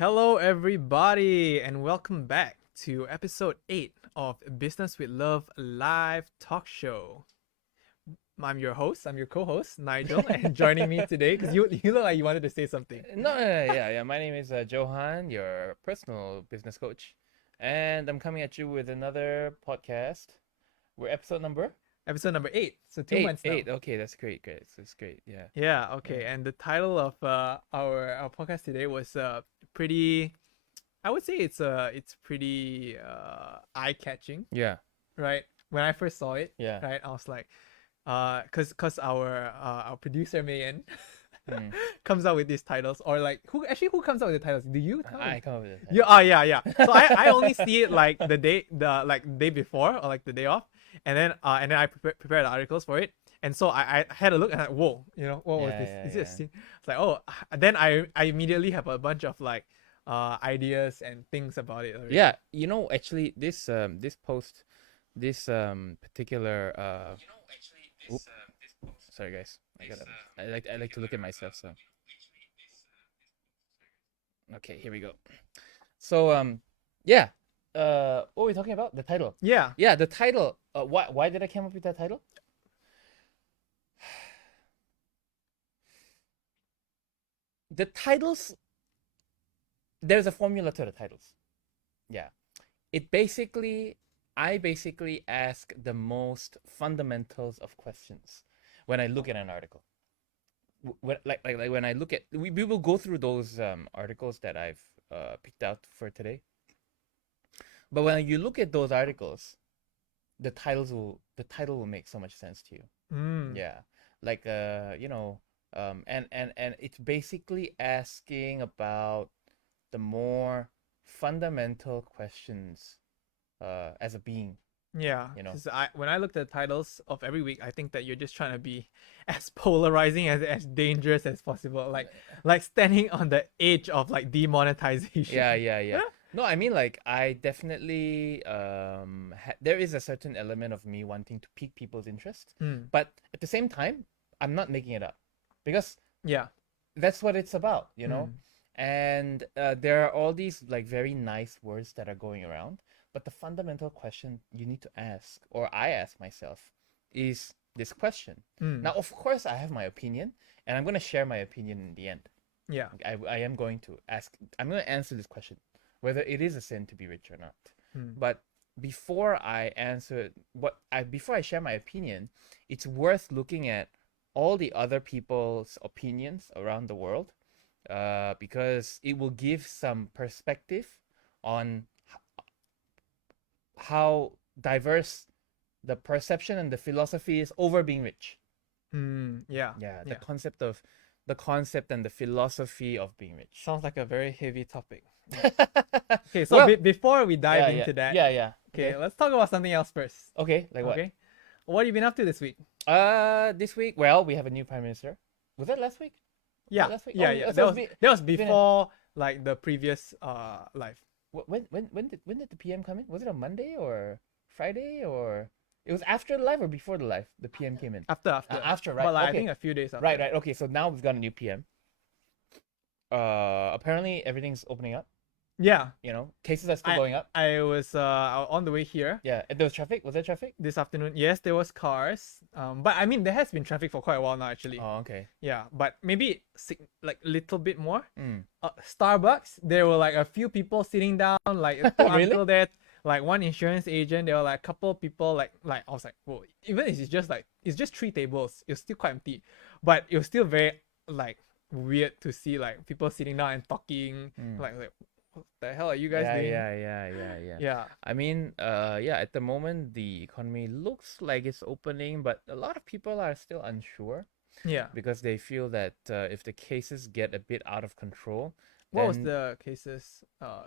Hello, everybody, and welcome back to episode 8 of Business with Love live talk show. I'm your co host, Nigel, and joining me today, because you look like you wanted to say something. No, yeah. My name is Johan, your personal business coach, and I'm coming at you with another podcast. We're episode number Episode number 8, so 2 months eight. now. Eight. Okay, that's great. Great. That's great. Yeah. Yeah, okay, Yeah. and the title of our podcast today was pretty. I would say it's pretty eye catching, Yeah. right? When I first saw it, Yeah. right, I was like, cause our producer Mayan Hmm. comes out with these titles, or like who comes out with the titles? Do you? I come up with You it. yeah. So I only see it like the day before or like the day off, and then I prepare the articles for it. And so I had a look and whoa, what was Yeah. this? Yeah. Is it a Yeah. scene? It's like, oh, then I immediately have a bunch of like ideas and things about it already. Yeah. Actually, this post, this particular oop, sorry guys. I like to look at myself. So okay, here we go. So yeah. What were we talking about? The title. Yeah. Yeah, the title. Why did I come up with that title? The titles. There's a formula to the titles. Yeah. I basically ask the most fundamentals of questions when I look at an article. Like when I look at, we will go through those articles that I've picked out for today. But when you look at those articles, the title will make so much sense to you. Mm. Yeah, like and it's basically asking about the more fundamental questions as a being. Yeah, You know. because when I looked at the titles of every week, I think that you're just trying to be as polarizing as dangerous as possible, like standing on the edge of like demonetization. Yeah. No, I mean like I definitely there is a certain element of me wanting to pique people's interest, Mm. but at the same time, I'm not making it up because Yeah. that's what it's about. Mm. And there are all these like very nice words that are going around, but the fundamental question you need to ask, or I ask myself, is this question. Mm. Now, of course, I have my opinion, and I'm going to share my opinion in the end. Yeah. I am going to I'm going to answer this question, whether it is a sin to be rich or not. Mm. But before I answer before I share my opinion, it's worth looking at all the other people's opinions around the world, because it will give some perspective on how diverse the perception and the philosophy is over being rich. Mm. Yeah. Yeah, Yeah. the concept and the philosophy of being rich. Sounds like a very heavy topic. Okay, Okay, so before we dive into that, yeah. okay, let's talk about something else first. Okay, like what? Okay, what have you been up to this week? This week, well, we have a new prime minister. Was that last week? Yeah, last week? yeah, Oh, yeah. so That it's was been- that was been a- before like the previous live. When did the PM come in? Was it on Monday or Friday, or it was after the live or before the live? The PM came in. After. After, right? But like, I Okay. think a few days after. Right. Okay, so now we've got a new PM. Apparently everything's opening up. Yeah. Cases are still going up. I was on the way here Yeah, and there was traffic. Was there traffic? this afternoon. Yes, there was cars. But I mean there has been traffic for quite a while now actually. Oh, okay. Yeah, but maybe like little bit more. Mm. Starbucks, there were like a few people sitting down, like two Really? uncle there, like one insurance agent. There were like a couple people like I was like, whoa. Even if it's just 3 tables, it's still quite empty, but it was still very like weird to see like people sitting down and talking. Like what the hell are you guys doing? Yeah. Yeah. I mean, at the moment the economy looks like it's opening, but a lot of people are still unsure Yeah. because they feel that if the cases get a bit out of control, What was then the cases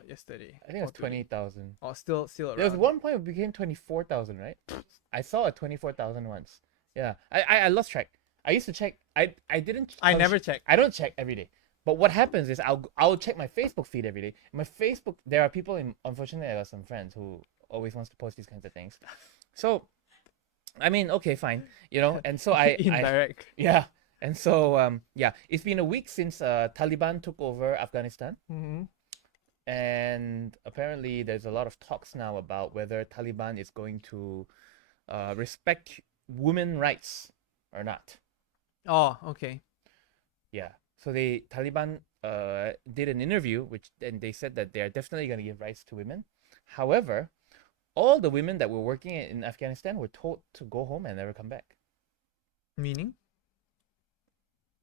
yesterday? I think it was or today? 20,000. Oh, still around. There was one point it became 24,000, right? I saw a 24,000 once. Yeah, I lost track. I used to check. I didn't. I never checked. I don't check every day. But what happens is I'll check my Facebook feed every day. My Facebook, there are people unfortunately I got some friends who always wants to post these kinds of things. So, I mean, okay, fine, and so I Indirect. yeah, and so yeah, it's been a week since Taliban took over Afghanistan. Mm-hmm. And apparently, there's a lot of talks now about whether Taliban is going to respect women rights or not. Oh, okay. Yeah. So the Taliban did an interview, and they said that they are definitely going to give rights to women. However, all the women that were working in Afghanistan were told to go home and never come back. Meaning?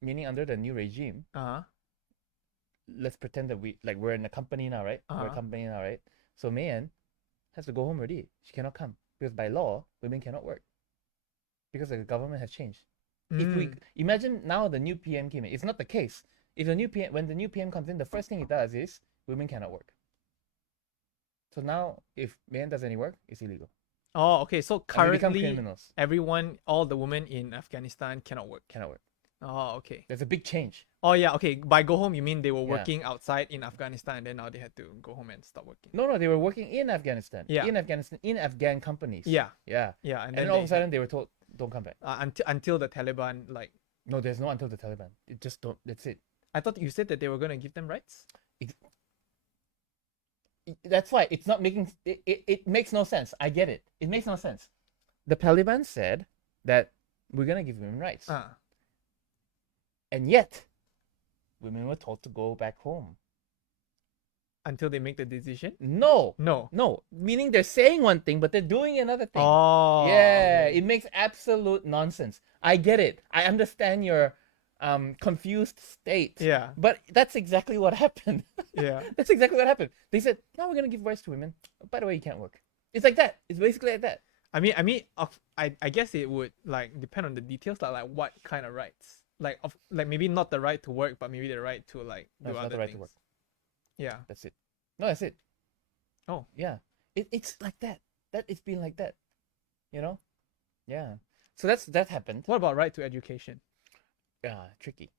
Meaning, under the new regime, Uh-huh. let's pretend that we're in a company now, right? We're a Uh-huh. company now, right? So Mayan has to go home already. She cannot come because by law, women cannot work because the government has changed. If we Mm. imagine now the new PM came in, it's not the case. If the new PM, when the new PM comes in, the first thing he does is women cannot work. So now, if Mayan does any work, it's illegal, Oh, okay. So and we become currently, criminals. everyone, all the women in Afghanistan cannot work. Cannot work. Oh, okay. There's a big change. Oh, yeah. Okay. By go home, you mean they were Yeah. working outside in Afghanistan, and then now they had to go home and stop working. No, they were working in Afghanistan. Yeah. In Afghanistan, in Afghan companies. Yeah. Yeah. Yeah. And then all of a sudden they were told, don't come back. until the Taliban, like, No, there's no until the Taliban. It just don't. That's it. I thought you said that they were gonna give them rights. That's why it's not making it makes no sense. I get it. It makes no sense. The Taliban said that we're gonna give women rights, and yet women were told to go back home. Until they make the decision. No, No. meaning they're saying one thing but they're doing another thing. Oh. Yeah, okay. it makes absolute nonsense. I get it. I understand your confused state. Yeah. But that's exactly what happened. Yeah. That's exactly what happened. They said, "Now we're gonna give rights to women. By the way, you can't work." It's like that. It's basically like that. I mean, I guess it would like depend on the details, like what kind of rights, like maybe not the right to work, but maybe the right to like No, do it's not other the right things. to work. Yeah. That's it. No, that's it. Oh. Yeah. It's like that. It's been like that. You know? Yeah. So that happened. What about right to education? Yeah, tricky.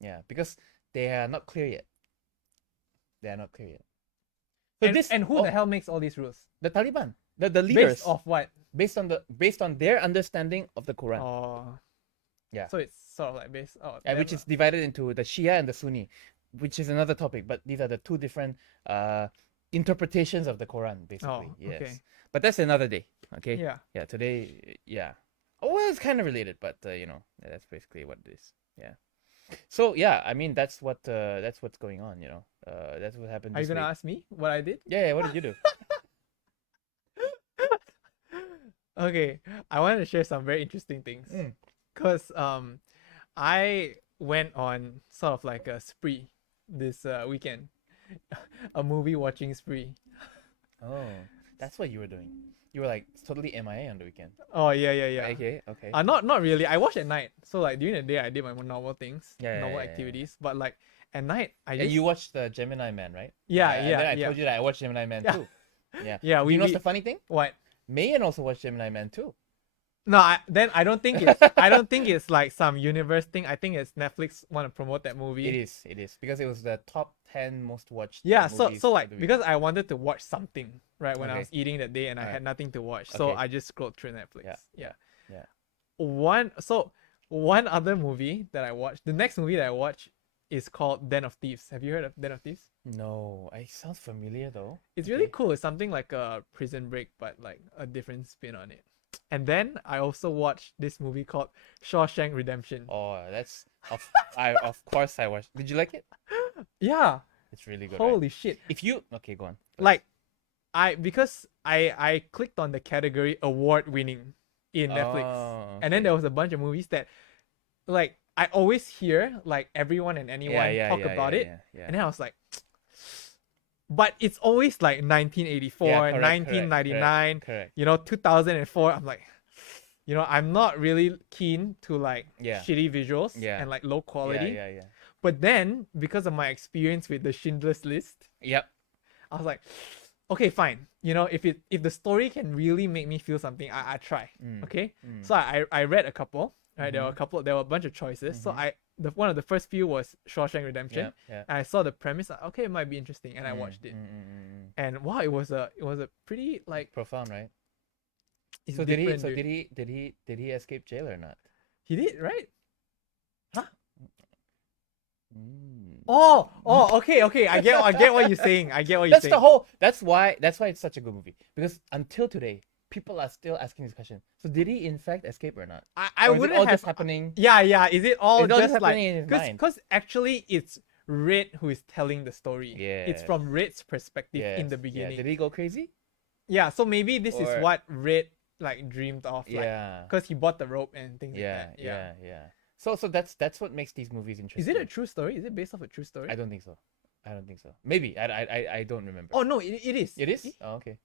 Yeah, because they are not clear yet. They are not clear yet. So and who the hell makes all these rules? The Taliban, the leaders, Based off what? based on their understanding of the Quran. Oh. Yeah. So it's sort of like based. Oh. Which is divided into the Shia and the Sunni, which is another topic. But these are the two different interpretations of the Quran, basically. Oh, Yes. okay. But that's another day. Okay. Yeah. Yeah. Today. Yeah. Oh, well, it's kind of related, but that's basically what it is. Yeah. So yeah, I mean that's what's going on. That's what happened. Are you This gonna week. ask me what I did? Yeah. What did you do? Okay, I wanted to share some very interesting things. Cause I went on sort of like a spree this weekend, a movie watching spree. Oh, that's what you were doing. You were like totally MIA on the weekend. Oh yeah. Okay. Not really. I watch at night. So like during the day I did my normal things, Yeah, normal yeah. activities. But like at night I And just you watched the Gemini Man, right? yeah. And then I told you that I watched Gemini Man Yeah. too. Yeah. Yeah, You know what's the funny thing? what? Mayan also watched Gemini Man too. No, I don't think it's like some universe thing. I think it's Netflix want to promote that movie. It is because it was the top 10 most watched. Yeah, movies so of like the because weekend. I wanted to watch something right when I Okay. was eating that day and I Alright. had nothing to watch, so Okay. I just scrolled through Netflix. Yeah. One other movie that I watched. The next movie that I watched is called Den of Thieves. Have you heard of Den of Thieves? No, it sounds familiar though. It's really cool. It's something like a Prison Break, but like a different spin on it. And then I also watched this movie called Shawshank Redemption. Oh, that's of course I watched. Did you like it? Yeah. It's really good. Right? Holy shit. Okay, go on. Like because I clicked on the category award winning in Netflix. Oh, And then there was a bunch of movies that like I always hear like everyone and anyone talk about it. Yeah. And then I was like, but it's always like 1984, Yeah, correct, 1999, correct. 2004. I'm like, I'm not really keen to like Yeah. shitty visuals Yeah. and like low quality. Yeah. But then because of my experience with the Schindler's List, Yep. I was like, okay, fine. If the story can really make me feel something, I try. Okay. So I read a couple. Right, there were a bunch of choices. So one of the first few was Shawshank Redemption. Yeah. And I saw the premise. Like, okay, it might be interesting, and I watched it. And wow, it was a pretty like Profound, right? it's So different, did dude. he escape jail or not? He did, right? Mm. Okay. I get what you're saying. I get what you're That's saying. the whole. That's why it's such a good movie, because until today, people are still asking this question. So did he in fact escape or not? I Or is it wouldn't all have. just happening? Yeah. Is it all It's all just just like happening in his mind. because actually it's Red who is telling the story. It's Yes. from Red's perspective in Yes. the Yeah. beginning. Did he go crazy? Yeah, so maybe this is Or what Red like dreamed of, like yeah. because he bought the rope and things like Yeah. that. Yeah. So that's what makes these movies Is interesting. it a true story? Is it based off a true story? I don't think so. I don't think so. Maybe. I don't remember. Oh no, it is. It is? Oh, okay.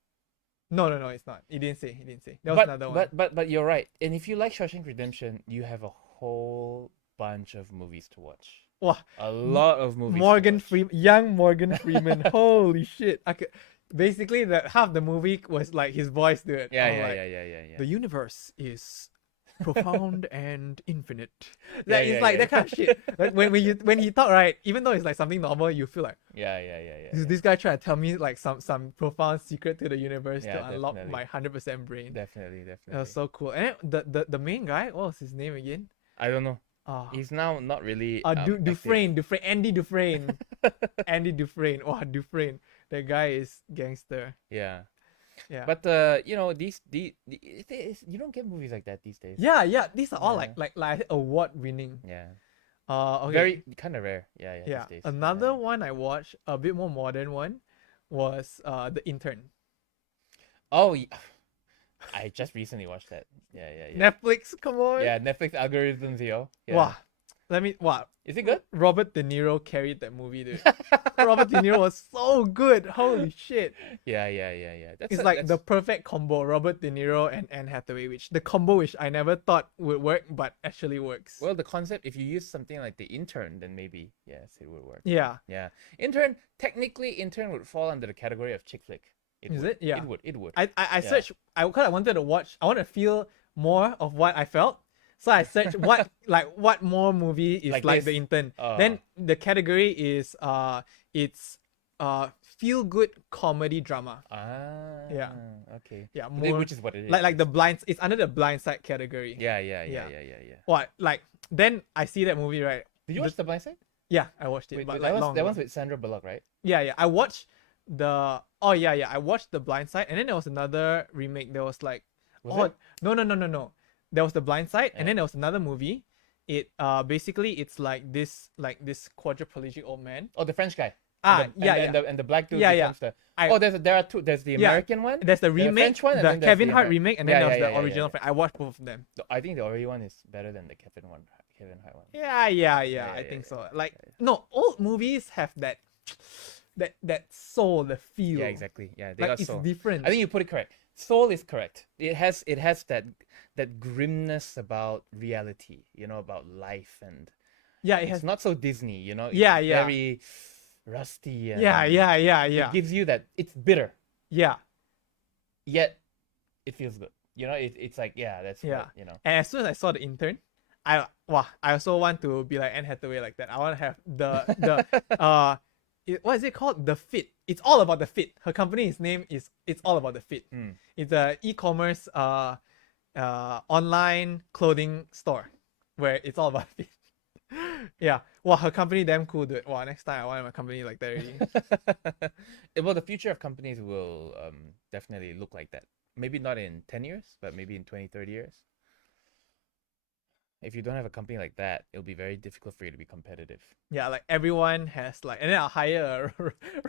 No, it's not. He didn't say. There was another one. But you're right. And if you like Shawshank Redemption, you have a whole bunch of movies to watch. Wow, A lot of movies. Morgan Freeman, young Morgan Freeman. Holy shit! I could basically that half the movie was like his voice, dude. Yeah, I'm yeah, like, yeah. The universe is profound and infinite. Yeah, Like it's yeah, like yeah. that kind of shit. Like when he talk, right, even though it's like something normal, you feel like Yeah. this guy trying to tell me like some profound secret to the universe Yeah, to unlock definitely. my 100% brain. Definitely. That was so cool. And then the main guy, what was his name again? I don't know. Oh, He's now not really. Dufresne, Andy Dufresne. Andy Dufresne. Oh, Dufresne. That guy is gangster. Yeah. Yeah. But you know, you don't get movies like that these days. yeah. These are all Yeah. like award winning. Yeah. Okay. Very kind of rare. Yeah. Yeah. These days. Another one I watched, a bit more modern one, was The Intern. Oh, I just recently watched that. Yeah. Netflix, come on. Yeah, Netflix algorithms, yo. Yeah. Wow. Is it good? Robert De Niro carried that movie, dude. Robert De Niro was so good. Holy shit. Yeah. It's like the perfect combo, Robert De Niro and Anne Hathaway, which the combo which I never thought would work, but actually works. well, the concept. If you use something like The Intern, then maybe yes, it would work. Yeah. Yeah. Intern would fall under the category of chick flick. Is it? Yeah. It would. I Yeah. searched. I kind of wanted to watch. I want to feel more of what I felt. So I searched what more movie is Like like this? The Intern. Then the category is it's feel good comedy drama. Ah. Yeah. Okay. Yeah, Then more which is what it is. like the blind. It's under the blind side category. Yeah. Yeah. Yeah. What like then I see that movie, right? Did you watch The Blind Side? Yeah, I watched it. Wait, but that like one's with Sandra Bullock, right? Yeah. I watched the I watched The Blind Side, and then there was another remake. There was like Was it? no. There was The Blind Side, and Yeah. then there was another movie. It basically it's like this quadriplegic old man. Oh, the French guy. Ah, And yeah. the black dude Yeah, yeah. becomes the. I- Oh, there are two. There's the Yeah. American one. There's the There's remake, French one, and the then there's Kevin the Hart Ameri- remake, and then Yeah, there was yeah, the yeah, original. yeah. I watched both of them. I think the Ori one is better than the Kevin Hart one. Yeah. I yeah, think so. yeah, Like no, old movies have that soul, the feel. Yeah, exactly. Yeah, they Like got it's soul. different. I think you put it correct. Soul is correct. It has that grimness about reality. You know, about life, and yeah, it it's has. not so Disney. You know. It's Yeah, yeah. Very rusty. And Yeah. It gives you that. It's bitter, Yeah. yet it feels good. You know, it's like that's Yeah. right, you know. And as soon as I saw The Intern, I also want to be like Anne Hathaway like that. I want to have the what is it called? The Fit. It's all about the fit. Her company's name is It's All About the Fit. Mm. It's a e-commerce online clothing store where it's all about fit. Yeah. Wow, her company damn cool, dude. Wow, next time I want my company like that already. Well, the future of companies will definitely look like that. Maybe not in 10 years, but maybe in 20, 30 years. If you don't have a company like that, it'll be very difficult for you to be competitive. Yeah, like everyone has like, and then I'll hire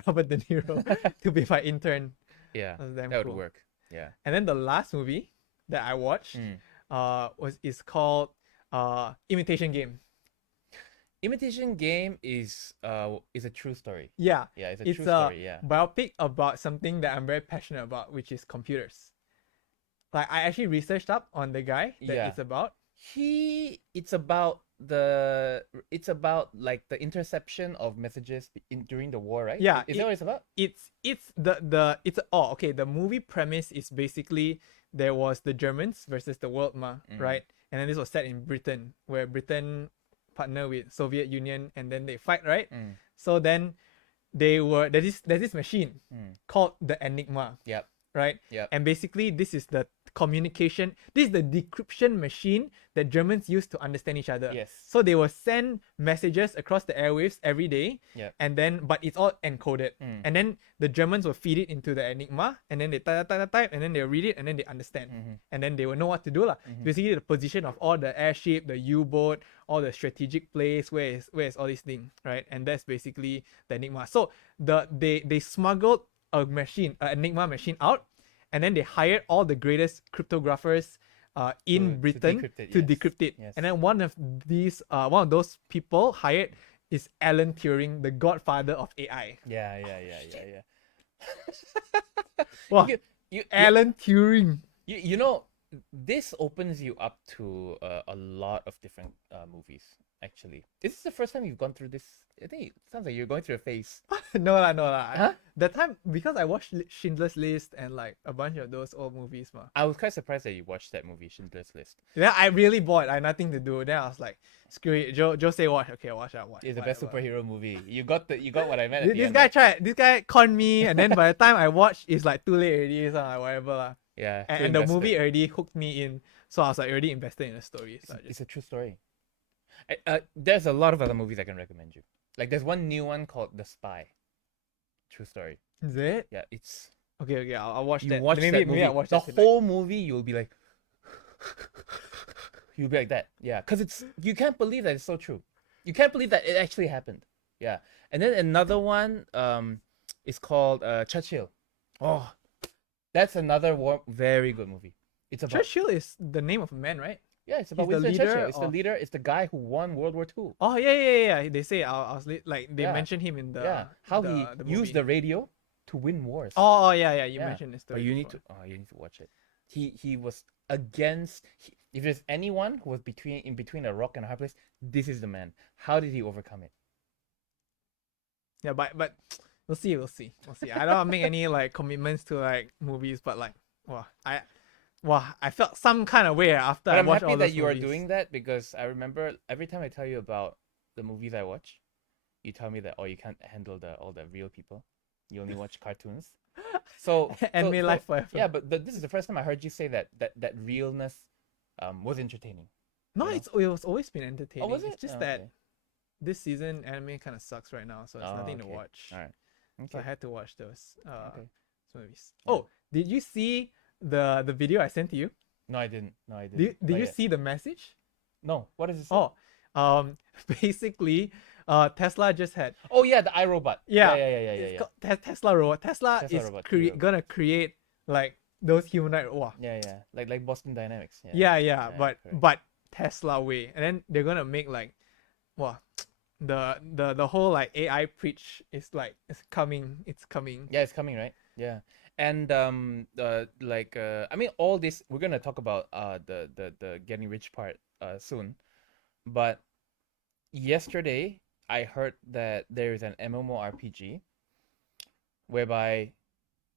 Robert De Niro to be my intern. Yeah, That's damn that cool. would work. Yeah. And then the last movie that I watched is called Imitation Game. Imitation Game is a true story. Yeah, Yeah, it's a it's true a story. Yeah. biopic about something that I'm very passionate about, which is computers. Like I actually researched up on the guy that Yeah. it's about. It's about like the interception of messages during the war, right? Yeah, Is that what it's about? The movie premise is basically there was the Germans versus the world right? And then this was set in Britain, where Britain partner with Soviet Union and then they fight, right? So then there's this machine called the Enigma, Yep. right? Yep. And basically this is the communication. This is the decryption machine that Germans use to understand each other. Yes. So they will send messages across the airwaves every day. Yep. And then, but it's all encoded. Mm. And then the Germans will feed it into the Enigma, and then they type, and then they read it, and then they understand. And then they will know what to do. Basically, the position of all the airship, the U-boat, all the strategic place, where is all these things, right? And that's basically the Enigma. So they smuggled an Enigma machine out, and then they hired all the greatest cryptographers in Britain to decrypt it. Yes. And then one of those people hired is Alan Turing, the godfather of AI. Yeah. Wow. you Alan Turing. you know, this opens you up to a lot of different movies. Actually, is this the first time you've gone through this? I think it sounds like you're going through a phase. No lah. Huh? That time, because I watched Schindler's List and like a bunch of those old movies, ma. I was quite surprised that you watched that movie, Schindler's List. Yeah, I really bored. I had nothing to do. Then I was like, screw it. Joe say watch. Okay, watch. It's the best superhero movie. You got what I meant. This guy conned me, and then by the time I watched, it's like too late already. So like, whatever lah. Yeah. And the movie already hooked me in, so I was like already invested in the story. So it's a true story. There's a lot of other movies I can recommend you. Like there's one new one called The Spy. True story. Is it? Yeah, it's okay. I'll watch that. Watch that movie. Maybe I'll watch the that whole movie. You'll be like, you'll be like that. Yeah, because you can't believe that it's so true. You can't believe that it actually happened. Yeah, and then another one is called Churchill. Oh, that's another very good movie. It's about Churchill is the name of a man, right? Yeah, it's about He's the Winston leader Churchill. It's the of- leader. It's the guy who won World War II. Oh yeah. They say I was like they Yeah. mentioned him in the How the he movie. used the radio to win wars. Oh yeah. You Yeah. mentioned this. But Story you need before. to you need to watch it. He was against. If there's anyone who was in between a rock and a hard place, this is the man. How did he overcome it? Yeah, but we'll see. I don't make any like commitments to like movies, but like I felt some kind of way after But I I'm watched happy all that those you are movies. doing that because I remember every time I tell you about the movies I watch, you tell me that you can't handle all the real people. You only watch cartoons. So Anime life forever. Yeah, but this is the first time I heard you say that realness was entertaining. No, you know? it was always been entertaining. Oh, was it? It's just Oh, that okay. this season anime kind of sucks right now, so there's nothing to Okay. watch. All right. So I Okay. had to watch those Okay. movies. Yeah. Oh, did you see the video I sent to you? No, I didn't. Did Not you yet. see the message? No. What does it say? Oh, basically, Tesla just had Oh yeah, the iRobot. Yeah. Yeah. Tesla robot. Tesla Tesla is robot, gonna create like those humanoid. Wow. Yeah. Like Boston Dynamics. Yeah, correct. but Tesla way, and then they're gonna make like, wow, the whole like AI preach is like it's coming. Yeah, it's coming, right? Yeah. And I mean, all this we're gonna talk about the getting rich part soon, but yesterday I heard that there is an MMORPG whereby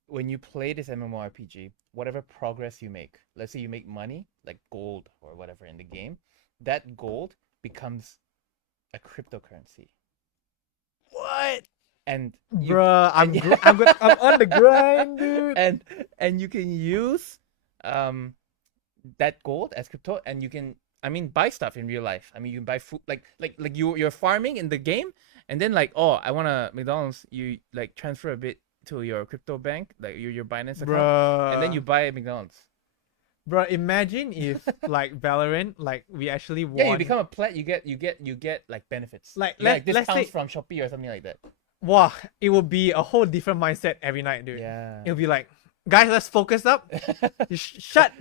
when you play this MMORPG, whatever progress you make, let's say you make money like gold or whatever in the game, that gold becomes a cryptocurrency. What? And Bruh, I'm on the grind, dude. and you can use that gold as crypto, and you can buy stuff in real life. I mean, you can buy food like you're farming in the game, and then like, oh, I want a McDonald's, you like transfer a bit to your crypto bank, like your Binance account, Bruh. and then you buy a McDonald's. Bruh, imagine if like Valorant, like we actually won. Yeah, you become a plat. You get like benefits, Like, you get, let's discounts say- from Shopee or something like that. Wow, it would be a whole different mindset every night, dude. Yeah. It'll be like, guys, let's focus up. You shut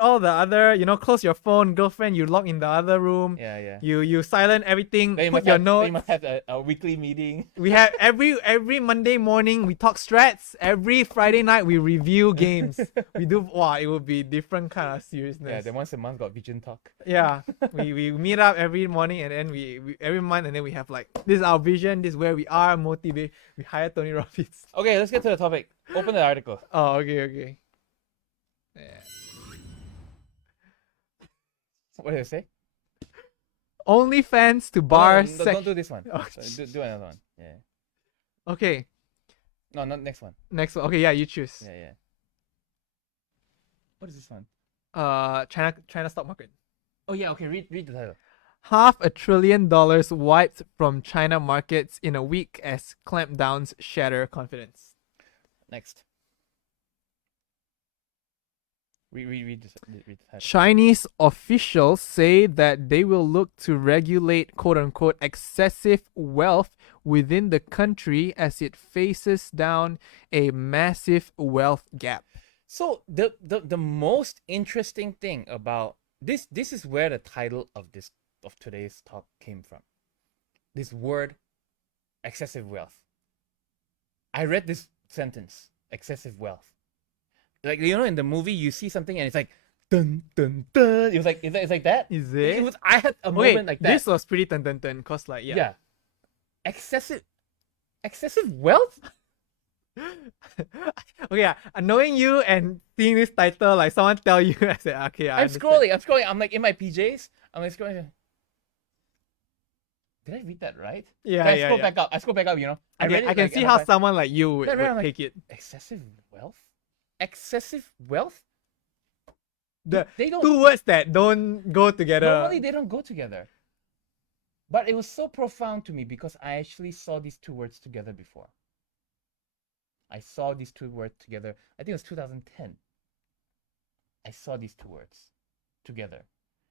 all the other, close your phone, girlfriend. You lock in the other room. Yeah. You silent everything. Then you Put must your have, then notes. you must have a weekly meeting. We have every Monday morning we talk strats. Every Friday night we review games. We do. Wow, it would be different kind of seriousness. Yeah, then once a month got Vision Talk. Yeah, we meet up every morning, and then we every month, and then we have like, this is our vision, this is where we are, motivate. We hire Tony Robbins. Okay, let's get to the topic. Open the article. Oh, okay. Yeah. What did it say? OnlyFans to No, bar no, sex. don't do this one. Oh, Do another one. Yeah. Okay, No, not next one. next one. Okay, yeah, you choose. Yeah. What is this one? China stock market. Oh yeah, okay. Read the title. $500 billion wiped from China markets in a week as clampdowns shatter confidence. Next. Read the title. Chinese officials say that they will look to regulate quote unquote excessive wealth within the country as it faces down a massive wealth gap. So the most interesting thing about this is where the title of today's talk came from. This word, excessive wealth. I read this sentence, excessive wealth. Like, you know, in the movie you see something and it's like dun dun dun. It was like it's like that. Is it? It was. I had a moment like that. This was pretty dun cause like Yeah. Excessive wealth. Okay, yeah. Knowing you and seeing this title, like someone tell you, I said, okay, I I'm understand. scrolling. I'm like in my PJs. I'm like scrolling. Did I read that right? Yeah, Then I yeah, scroll yeah. back up. I scroll back up. You know, I read can, it, like, see and how I'm like, someone like you would, I'm like, take it. excessive wealth. Excessive wealth. The They don't. two words that don't go together. Normally they don't go together. But it was so profound to me because I actually saw these two words together before. I saw these two words together. I think it was 2010. I saw these two words together.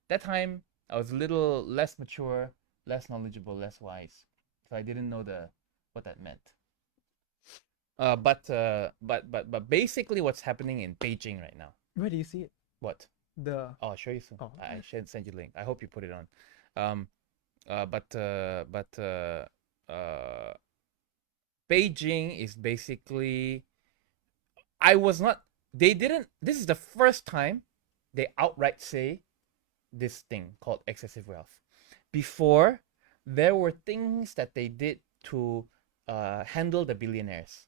That time I was a little less mature, less knowledgeable, less wise, so I didn't know what that meant. But basically, what's happening in Beijing right now? Where do you see it? What? The Oh, I'll show you soon. Oh. I should send you a link. I hope you put it on. But Beijing is basically. I was not. They didn't. This is the first time they outright say this thing called excessive wealth. Before, there were things that they did to handle the billionaires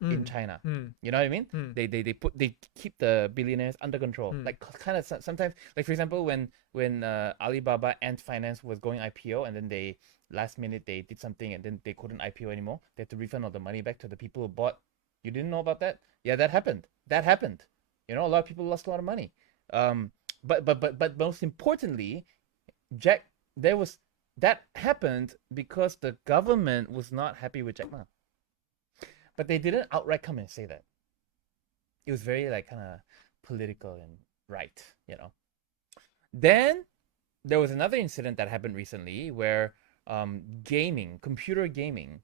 in China. You know what I mean? They keep the billionaires under control. Like kind of sometimes, like for example, when Alibaba Ant Finance was going IPO, and then they last minute they did something, and then they couldn't IPO anymore. They had to refund all the money back to the people who bought. You didn't know about that? Yeah, that happened. That happened. You know, a lot of people lost a lot of money. But most importantly, Jack, that happened because the government was not happy with Jack Ma. But they didn't outright come and say that. It was very like kind of political and right, you know. Then there was another incident that happened recently where computer gaming,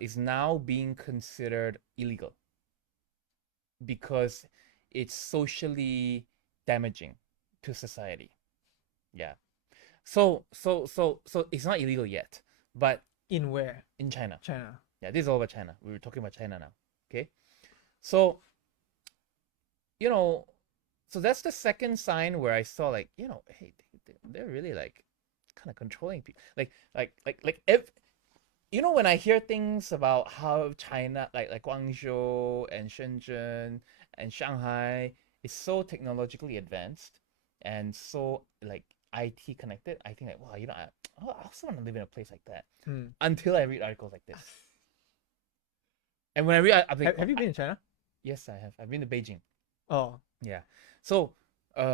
is now being considered illegal because it's socially damaging to society. Yeah. So it's not illegal yet, but in where? in China. China. Yeah, this is all about China. We were talking about China now. Okay. So, you know, so that's the second sign where I saw like, you know, hey, they're really like kind of controlling people. If you know, when I hear things about how China, like Guangzhou and Shenzhen and Shanghai is so technologically advanced and so like IT connected, I think like, wow, you know, I also want to live in a place like that. Until I read articles like this. And when I read, I'm like, have you been in China? Yes, I have. I've been to Beijing. Oh. Yeah. So, when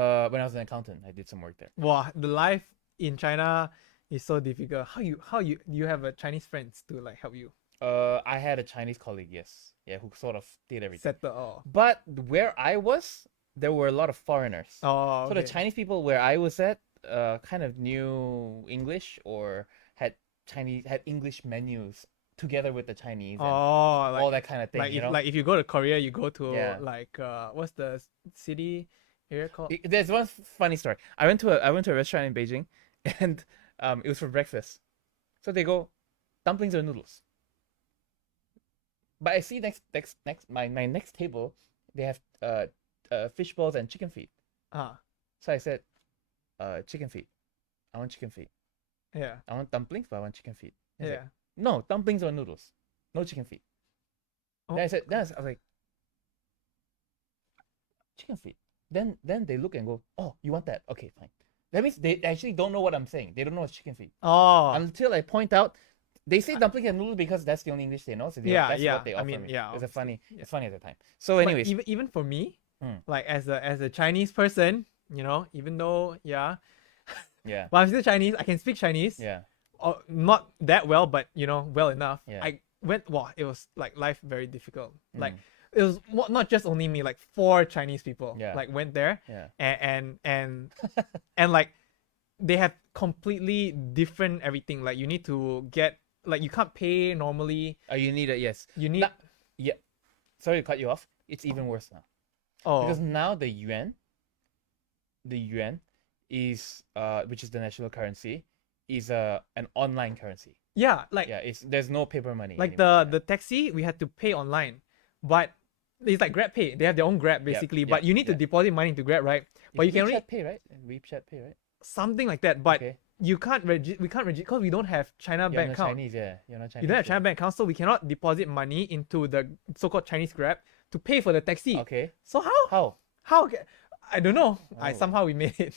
I was an accountant, I did some work there. Wow, the life in China is so difficult. How you have a Chinese friends to like help you? I had a Chinese colleague, yes, yeah, who sort of did everything. Settle all. But where I was, there were a lot of foreigners. Oh, okay. So the Chinese people where I was at, kind of knew English or had English menus together with the Chinese. And all that kind of thing. Like you if know? like if you go to Korea, you go to Yeah. like what's the city area called? There's one funny story. I went to a restaurant in Beijing, and it was for breakfast. So they go, dumplings or noodles. But I see my next table, they have fish balls and chicken feet. So I said, chicken feet. I want chicken feet. Yeah. I want dumplings, but I want chicken feet. Yeah. Like, no, dumplings or noodles. No chicken feet. Oh. Then I was like, chicken feet. Then they look and go, oh, you want that? Okay, fine. That means they actually don't know what I'm saying. They don't know it's chicken feet. Oh. Until I point out, they say dumplings and noodles because that's the only English they know. So that's what they offer me. Yeah. It's funny at the time. So anyways, even for me, Like as a Chinese person, even though Yeah. but I'm still Chinese, I can speak Chinese. Yeah. Not that well, but well enough. Yeah. I went. Wow, it was like life very difficult. Like Mm. it was not just only me. Like four Chinese people Yeah. like went there, Yeah. and like they have completely different everything. Like you need to get like you can't pay normally. Oh, you need it. Yes. You need Yeah. Sorry to cut you off. It's even worse now because oh now the yuan is which is the national currency, is an online currency. yeah, like Yeah. There's no paper money like anymore. the taxi we had to pay online, but it's like Grab Pay. They have their own Grab basically, but you need to deposit money into Grab, right? But you can only WeChat Pay, right? WeChat Pay, right? something like that. But Okay. you can't we can't register because we don't have China You're bank not account. Chinese, yeah. You're not Chinese. You don't have yeah. China bank account, so we cannot deposit money into the so-called Chinese Grab to pay for the taxi. Okay. So How? I don't know. Oh. Somehow we made it.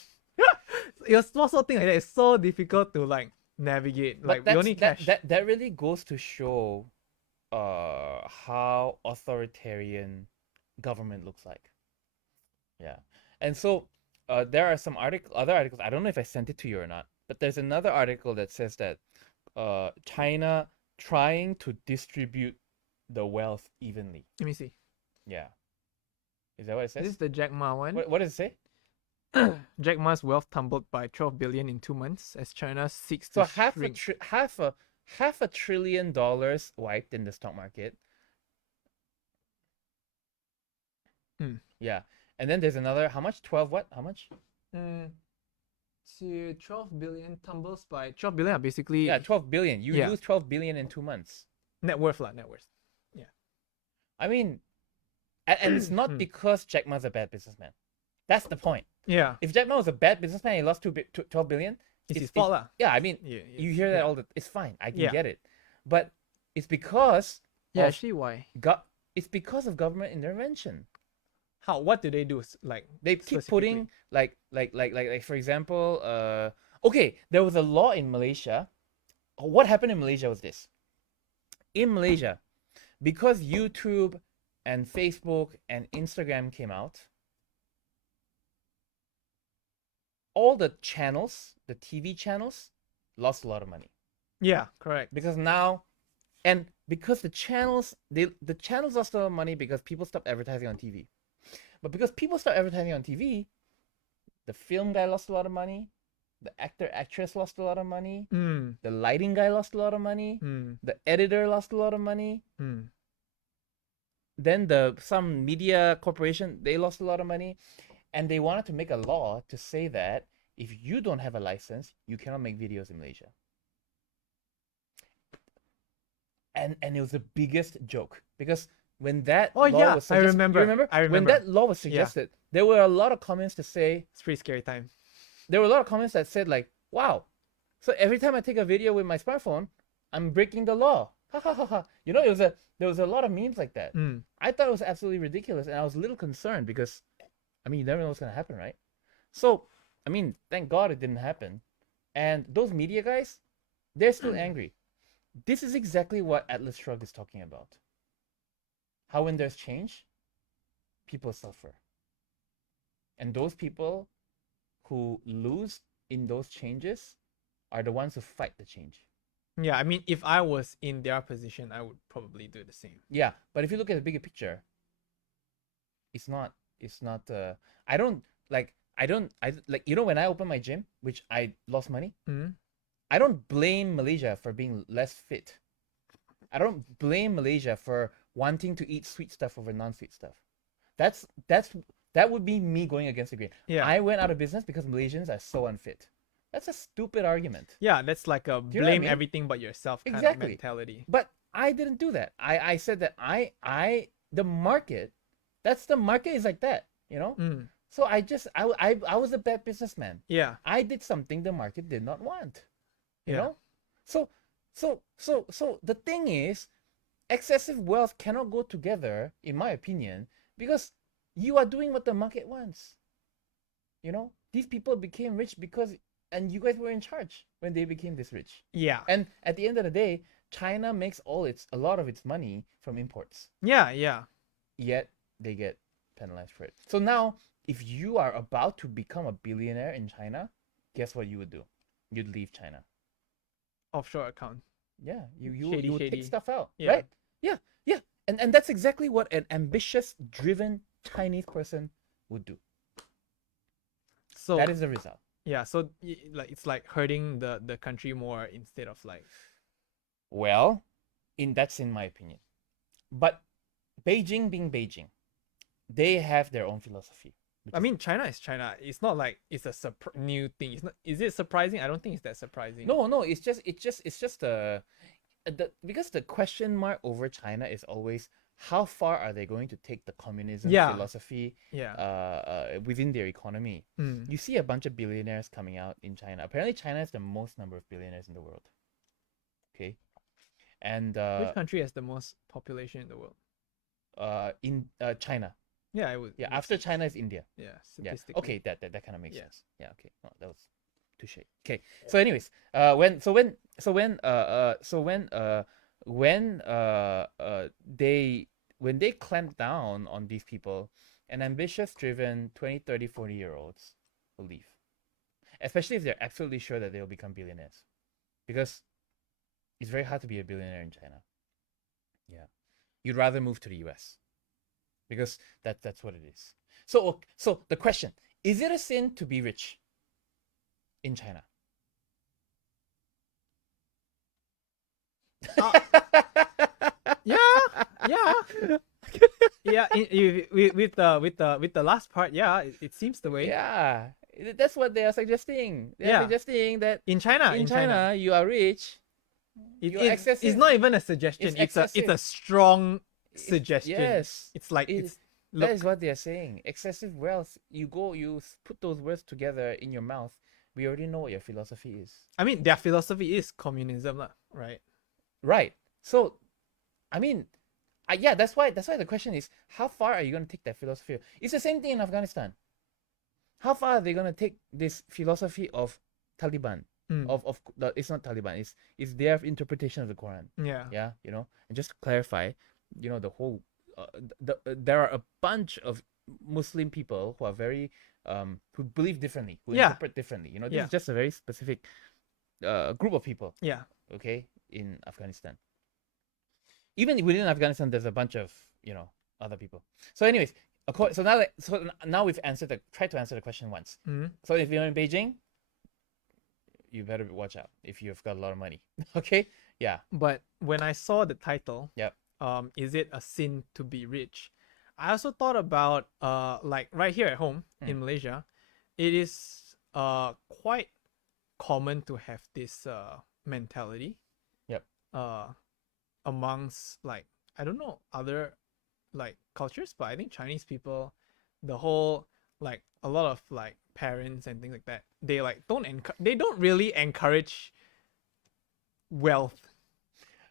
It was also thing like that. It's so difficult to like navigate. But Like we only cash. that really goes to show how authoritarian government looks like. Yeah. And so there are some other articles. I don't know if I sent it to you or not, but there's another article that says that China trying to distribute the wealth evenly. Let me see. Yeah. Is that what it Is says? this the Jack Ma one? What does it say? Jack Ma's wealth tumbled by 12 billion in 2 months as China seeks So to shrink. half a trillion dollars wiped in the stock market. Yeah. And then there's another, how much? 12 what? How much? So 12 billion tumbles by 12 billion are basically Yeah, 12 billion. You Yeah. lose 12 billion in 2 months. net worth lah, net worth. I mean, and it's not because Jack Ma's a bad businessman. That's the point. Yeah, If Jack Ma was a bad businessman and he lost 12 billion, it's his fault lah. yeah, I mean, Yeah, you hear that yeah. all the, it's fine. I can Yeah. get it. But it's because Yeah, of actually why? it's because of government intervention. How? What do they do? Like They keep putting specifically? like for example, okay, there was a law in Malaysia. What happened in Malaysia was this. In Malaysia, because YouTube and Facebook and Instagram came out, all the channels, the TV channels, lost a lot of money. Yeah, correct. Because now, and because the channels lost a lot of money because people stopped advertising on TV. But because people stopped advertising on TV, the film guy lost a lot of money, the actor actress lost a lot of money, the lighting guy lost a lot of money, the editor lost a lot of money. Then some media corporation, they lost a lot of money, and they wanted to make a law to say that if you don't have a license, you cannot make videos in Malaysia. And it was the biggest joke because when that law was suggested, I remember. you remember? I When remember. that law was suggested, there were a lot of comments to say, It's pretty scary time. there were a lot of comments that said like, wow, so every time I take a video with my smartphone, I'm breaking the law. Ha ha ha ha. You know, there was a lot of memes like that. I thought it was absolutely ridiculous, and I was a little concerned because, I mean, you never know what's gonna happen, right? So, I mean, thank God it didn't happen. And those media guys, they're still angry. This is exactly what Atlas Shrugged is talking about. How when there's change, people suffer. And those people who lose in those changes are the ones who fight the change. Yeah, I mean, if I was in their position, I would probably do the same. Yeah, but if you look at the bigger picture, it's not I don't like you know, when I opened my gym, which I lost money, I don't blame Malaysia for being less fit. I don't blame Malaysia for wanting to eat sweet stuff over non-sweet stuff. That would be me going against the grain. Yeah. I went out of business because Malaysians are so unfit. That's a stupid argument. Yeah, that's like a you know what I blame mean? everything but yourself kind of Exactly. mentality. But I didn't do that. I said that the market, the market is like that, you know? So I was a bad businessman. Yeah. I did something the market did not want. You Yeah. know? So the thing is, excessive wealth cannot go together, in my opinion, because you are doing what the market wants. You know? These people became rich and you guys were in charge when they became this rich. Yeah. And at the end of the day, China makes a lot of its money from imports. Yeah, yeah. Yet they get penalized for it. So now, if you are about to become a billionaire in China, guess what you would do? You'd leave China. Offshore account. Yeah, Shady, you would take shady. stuff out, Yeah. right? Yeah, yeah, and that's exactly what an ambitious, driven Chinese person would do. So That is the result. yeah, so like it's like hurting the country more instead of like. Well, that's in my opinion. But Beijing being Beijing, they have their own philosophy. I mean, China is China. It's not like it's a new thing. It's not. Is it surprising? I don't think it's that surprising. No, it's just because the question mark over China is always how far are they going to take the communism Yeah. philosophy Yeah. within their economy. Mm. You see a bunch of billionaires coming out in China. Apparently, China has the most number of billionaires in the world. Okay, and Which country has the most population in the world? in China. Yeah, I would. Yeah, after China is India. Yeah, Yeah. statistically. Okay, that kind of makes Yeah. sense. Yeah. Okay. Oh, that was touche. Okay. So, anyways, when they clamp down on these people, an ambitious, driven 20, 30, 40-year-olds will leave, especially if they're absolutely sure that they'll become billionaires, because it's very hard to be a billionaire in China. Yeah, you'd rather move to the US. Because that's what it is. So the question, is it a sin to be rich in China? Yeah, yeah, yeah. With the last part, yeah, it seems the way. Yeah, that's what they are suggesting. They are Yeah. suggesting that In China, in China you are rich. You're it's excessive. not even a suggestion. It's It's a excessive. strong suggestion. Yes. It's like That look. is what they are saying. Excessive wealth. You put those words together in your mouth. We already know what your philosophy is. I mean, their philosophy is communism, lah, right? Right. So, I mean, yeah, that's why the question is, how far are you going to take that philosophy? It's the same thing in Afghanistan. How far are they going to take this philosophy of Taliban? It's not Taliban. It's their interpretation of the Quran. Yeah. Yeah, and just to clarify, the whole there are a bunch of Muslim people who are very who believe differently, who interpret differently. This is just a very specific group of people. Yeah. Okay, in Afghanistan. Even within Afghanistan, there's a bunch of other people. So, anyways, now we've tried to answer the question once. Mm-hmm. So if you're in Beijing, you better watch out if you've got a lot of money. Okay, yeah. But when I saw the title, Yep. Is it a sin to be rich? I also thought about like right here at home in Malaysia, it is quite common to have this mentality. Yep. Amongst like I don't know other like cultures, but I think Chinese people, the whole like a lot of like parents and things like that, they like they don't really encourage wealth.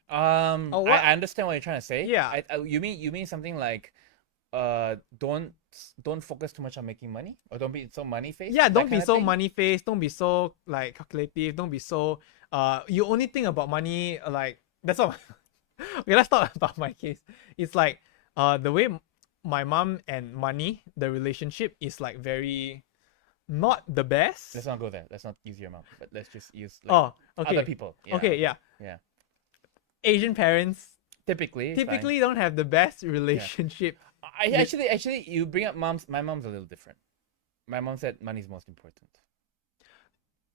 I understand what you're trying to say. Yeah. You mean something like don't focus too much on making money, or don't be so money faced. Yeah, don't be so money faced, don't be so like calculative, don't be so you only think about money, like that's all. Okay, let's talk about my case. It's like the way my mom and money, the relationship is like very not the best. Let's not go there. Let's not use your mom, but let's just use like okay. other people. Yeah. Okay, yeah. Yeah. Asian parents typically don't have the best relationship. Yeah. Actually, you bring up moms. My mom's a little different. My mom said money is most important.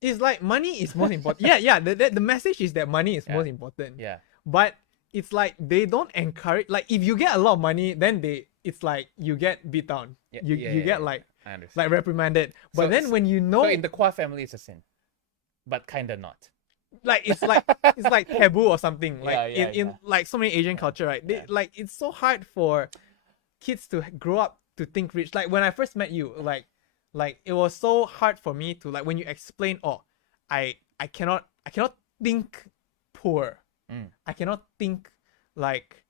It's like money is most important. Yeah. The message is that money is most important. Yeah. But it's like they don't encourage. Like if you get a lot of money, then it's like you get beat down. Yeah, you get like I understand. like reprimanded. But So- then when you know, So in the Kwa family, it's a sin, but kinda not. like it's like taboo or something. Like Yeah, in yeah. like so many Asian culture, right? They, Yeah. like it's so hard for kids to grow up to think rich. Like when I first met you, like it was so hard for me to like when you explain, I cannot think poor. I cannot think like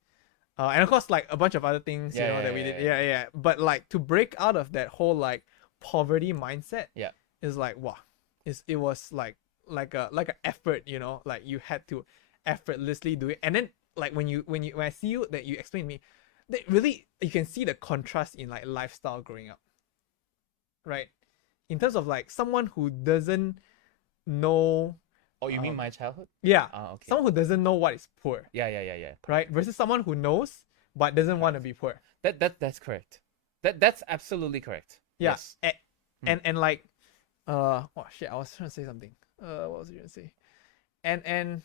and of course like a bunch of other things that we did. Yeah. But like to break out of that whole like poverty mindset, is like wow. It was like a effort, like you had to effortlessly do it. And then like when I see you that you explain to me, they really, you can see the contrast in like lifestyle growing up, right? In terms of like someone who doesn't know, Oh, you mean um, my childhood? yeah, Ah, okay. someone who doesn't know what is poor, Yeah. right? Versus someone who knows but doesn't want to Correct. be poor. That's correct. That's absolutely correct. Yeah, Yes. and like, oh shit, I was trying to say something. What was I gonna say? And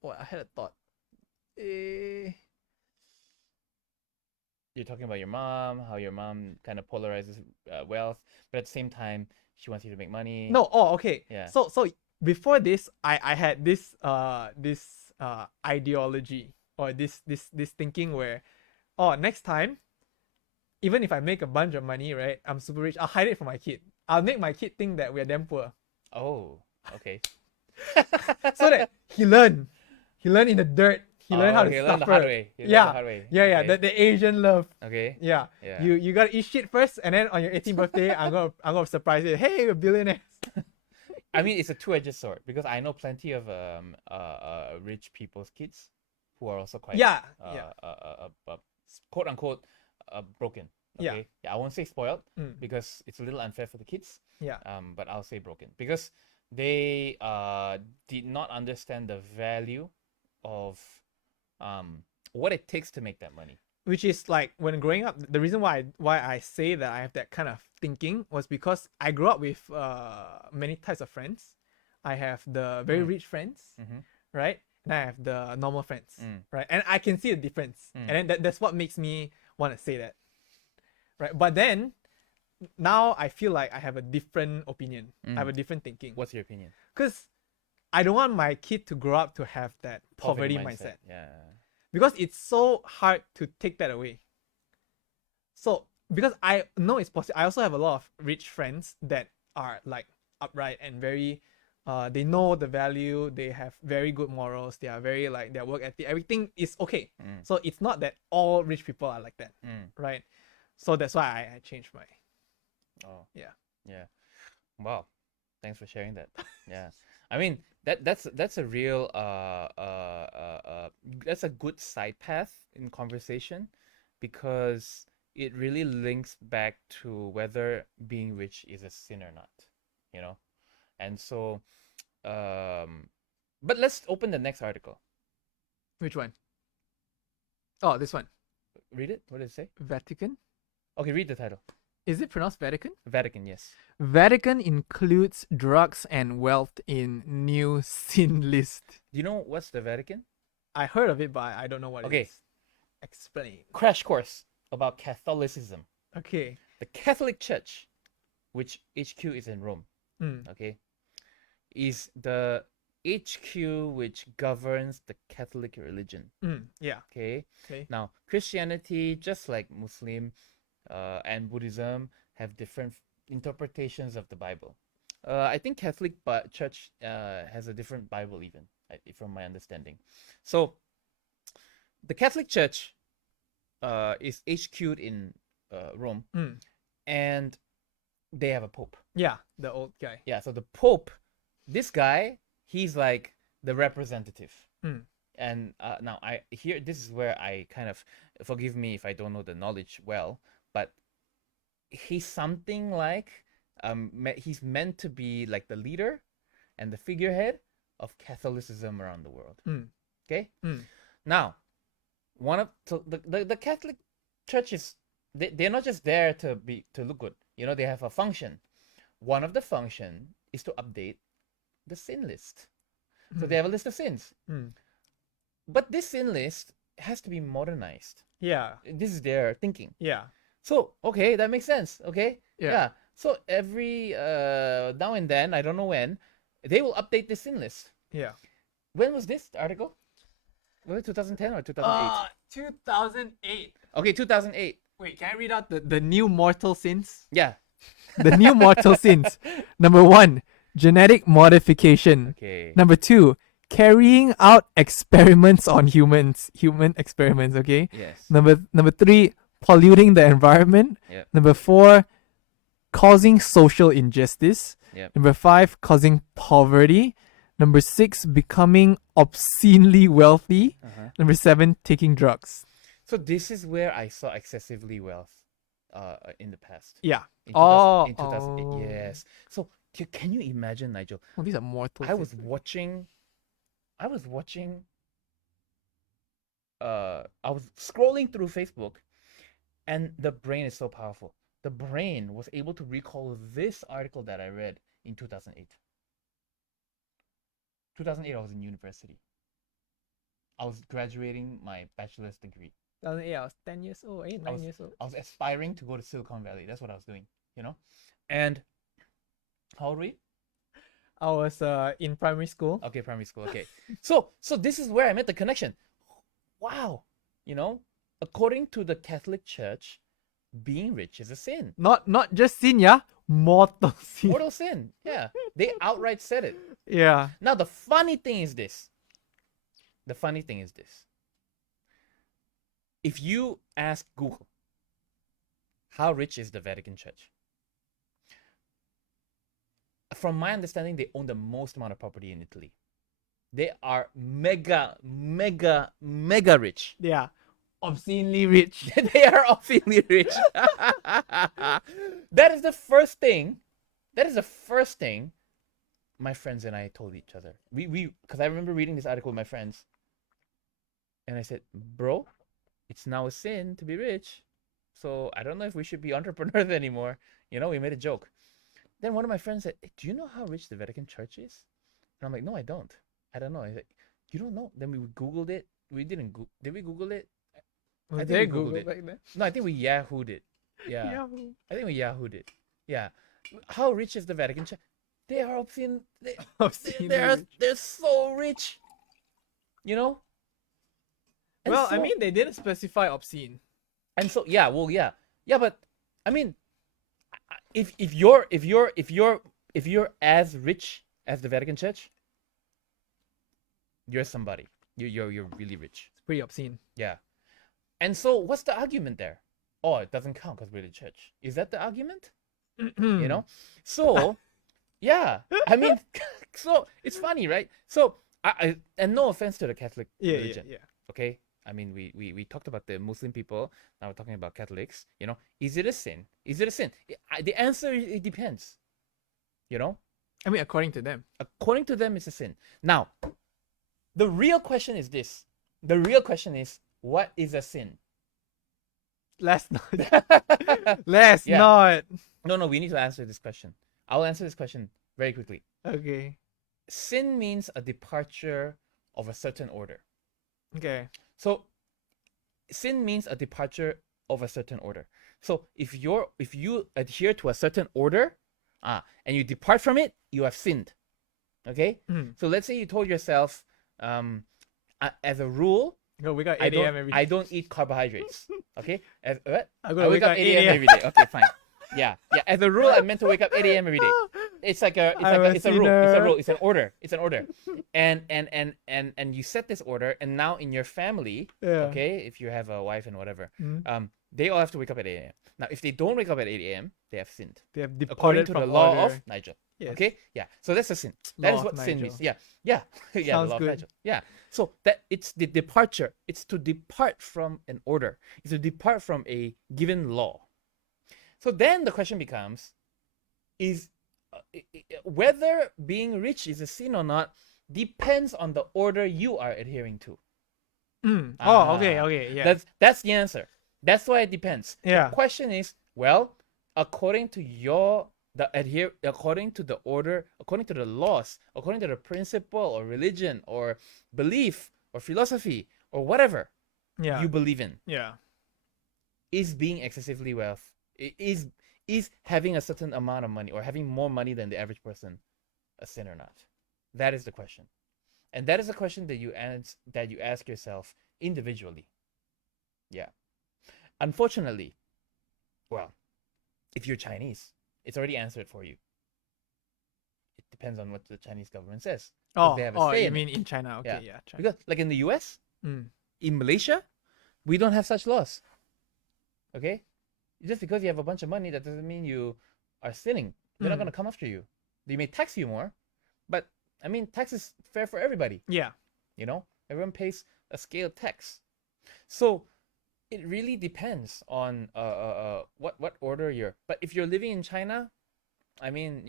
what, I had a thought. Eh, You're talking about your mom, how your mom kind of polarizes wealth, but at the same time, she wants you to make money. no, oh, okay. Yeah. So before this, I had this ideology, or this thinking where, oh, next time, even if I make a bunch of money, right, I'm super rich, I'll hide it from my kid. I'll make my kid think that we're damn poor. Oh, okay. So that he learn in the dirt. He learn how to he suffer. learned the hard way. He learned Yeah, the hard way. yeah. Okay. The Asian love. Okay. Yeah. Yeah. You gotta eat shit first, and then on your 18th birthday, I'm gonna surprise you. Hey, we're billionaires. I mean, it's a two-edged sword because I know plenty of rich people's kids who are also quite Yeah. quote unquote broken. Yeah. Okay. Yeah. I won't say spoiled Mm. because it's a little unfair for the kids. Yeah. But I'll say broken because they did not understand the value of what it takes to make that money. Which is like, when growing up, the reason why I say that I have that kind of thinking was because I grew up with many types of friends. I have the very rich friends, right? And I have the normal friends, right? And I can see the difference. And then that's what makes me want to say that, right? But then now I feel like I have a different opinion. I have a different thinking. What's your opinion? Because I don't want my kid to grow up to have that poverty mindset. Yeah. Because it's so hard to take that away. So, because I know it's possible, I also have a lot of rich friends that are like upright and very, they know the value, they have very good morals, they are very like, their work ethic, everything is okay. So it's not that all rich people are like that, right? So that's why I changed my. Oh. Yeah. Yeah. Wow. Thanks for sharing that. Yeah. I mean, that's a real that's a good side path in conversation because it really links back to whether being rich is a sin or not, you know? And so but let's open the next article. Which one? Oh, this one. Read it. What did it say? Vatican? Okay, read the title. Is it pronounced Vatican? Vatican, yes. Vatican includes drugs and wealth in new sin list. Do you know what's the Vatican? I heard of it, but I don't know what it is. Explain. Crash course about Catholicism. Okay. The Catholic Church, which HQ is in Rome, okay, is the HQ which governs the Catholic religion. Yeah. Okay. Okay. Now, Christianity, just like Muslim and Buddhism, have different interpretations of the Bible. I think Catholic Church has a different Bible even, from my understanding. So, the Catholic Church is HQ'd in Rome, and they have a pope. Yeah, the old guy. Yeah, so the pope, this guy, he's like the representative. And now this is where I kind of, forgive me if I don't know the knowledge well, but he's something like he's meant to be like the leader and the figurehead of Catholicism around the world. Okay. Now, the Catholic Church is they're not just there to look good. You know, they have a function. One of the function is to update the sin list. So they have a list of sins. But this sin list has to be modernized. Yeah. This is their thinking. Yeah. So, okay, that makes sense. Okay. Yeah. So every now and then, I don't know when, they will update the sin list. Yeah. When was this article? Was it 2010 or 2008? 2008. Okay, 2008. Wait, can I read out the new mortal sins? Yeah. The new mortal sins. Number 1, genetic modification. Okay. Number 2, carrying out experiments on humans. Human experiments, okay? Yes. Number 3, polluting the environment. Yep. Number 4, causing social injustice. Yep. Number 5, causing poverty. Number 6, becoming obscenely wealthy. Number 7, taking drugs. So this is where I saw excessively wealth in the past. Yeah. In 2000, Oh, in 2008. Yes. So can you imagine, Nigel? Oh, these are mortal. I was watching I was scrolling through Facebook, and the brain is so powerful. The brain was able to recall this article that I read in 2008. 2008, I was in university. I was graduating my bachelor's degree. 2008, I was 10 years old, 8, 9 years old. I was aspiring to go to Silicon Valley. That's what I was doing, you know? And how old were you? I was in primary school. Okay, primary school. Okay. So this is where I made the connection. Wow. You know, according to the Catholic Church, being rich is a sin. Not just sin, yeah? Mortal sin. Mortal sin. Yeah. They outright said it. Yeah. Now the funny thing is this. If you ask Google, how rich is the Vatican Church? From my understanding, they own the most amount of property in Italy. They are mega rich. Yeah. Obscenely rich. They are obscenely rich. That is the first thing my friends and I told each other. We because I remember reading this article with my friends, and I said, bro, it's now a sin to be rich. So I don't know if we should be entrepreneurs anymore. You know, we made a joke. Then one of my friends said, hey, do you know how rich the Vatican Church is? And I'm like, no, I don't. I don't know. He's like, you don't know? Then we Googled it. We didn't did we Google it? Was there Google back then? No, I think we Yahooed it. Yeah. Yahoo. I think we Yahooed it. Yeah. How rich is the Vatican Church? They are obscene. Obscenely rich. They're so rich. You know? And Well, I so- mean, they didn't specify obscene. And so yeah, well yeah. Yeah, but I mean if you're as rich as the Vatican Church, you're somebody. You're really rich. It's pretty obscene. Yeah. And so what's the argument there? Oh, it doesn't count because we're the church. Is that the argument? You know? So yeah. I mean so it's funny, right? So I and no offense to the Catholic religion. Yeah. Okay? I mean, we talked about the Muslim people. Now we're talking about Catholics. You know, is it a sin? Is it a sin? The answer it depends. You know, I mean, according to them. according to them, it's a sin. Now, the real question is this. The real question is, what is a sin? Let's not. Let's Yeah. not. No, we need to answer this question. I'll answer this question very quickly. Okay. Sin means a departure of a certain order. Okay. So sin means a departure of a certain order. So if you adhere to a certain order, and you depart from it, you have sinned. Okay? Mhm. So let's say you told yourself, as a rule, Go wake up I 8 a.m. every day. I don't eat carbohydrates. Okay? As what? I'm I gonna wake up 8 a.m. every day. Okay, fine. Yeah. As a rule, I'm meant to wake up 8 a.m. every day. It's a rule. It's an order. It's an order. And you set this order, and now in your family, Yeah. okay, if you have a wife and whatever, Mhm. they all have to wake up at 8 a.m. Now, if they don't wake up at 8 a.m., they have sinned. They have According departed to from the law order. of Nigel. Yes. Okay? Yeah. So that's a sin. That Law is of what sin Nigel. means. Yeah. Yeah. The Sounds law of good. Nigel. Yeah. So that it's the departure. It's to depart from an order. It's to depart from a given law. So then the question becomes, is whether being rich is a sin or not depends on the order you are adhering to. Mm. Oh, okay, Ah, okay, yeah. That's the answer. That's why it depends. Yeah. The question is, well, according to according to the order, according to the laws, according to the principle or religion or belief or philosophy or whatever Yeah. you believe in, Yeah. is being excessively is having a certain amount of money or having more money than the average person a sin or not? That is the question. And that is a question that you ask yourself individually. Yeah. Unfortunately, well, if you're Chinese, it's already answered for you. It depends on what the Chinese government says. Oh, they have a say you in it. mean in China? Okay, yeah. China. Because like in the US, Mm. in Malaysia, we don't have such laws. Okay? Just because you have a bunch of money, that doesn't mean you are sinning. They're not Mm. going to come after you. They may tax you more, but I mean, tax is fair for everybody. Yeah. You know, everyone pays a scale tax. So It really depends on what order you're. But if you're living in China, I mean,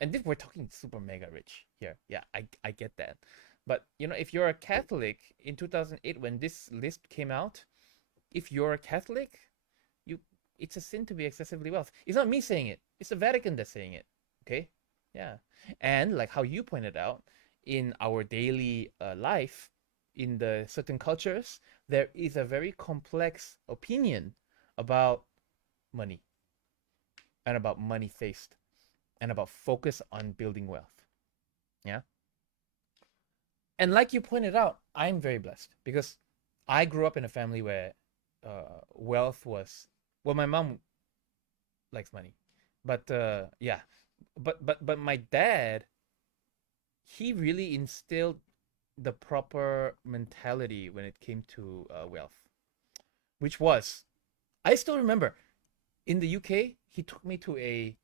and this we're talking super mega rich here. Yeah, I get that. But if you're a Catholic in 2008 when this list came out, if you're a Catholic, you it's a sin to be excessively wealthy. It's not me saying it. It's the Vatican that's saying it. Okay? Yeah. And like how you pointed out, in our daily life, in the certain cultures, there is a very complex opinion about money and about money faced and about focus on building wealth. Yeah. And like you pointed out, I'm very blessed because I grew up in a family where wealth was, well, my mom likes money, but yeah, but my dad, he really instilled the proper mentality when it came to wealth, which was, I still remember, in the UK, he took me to a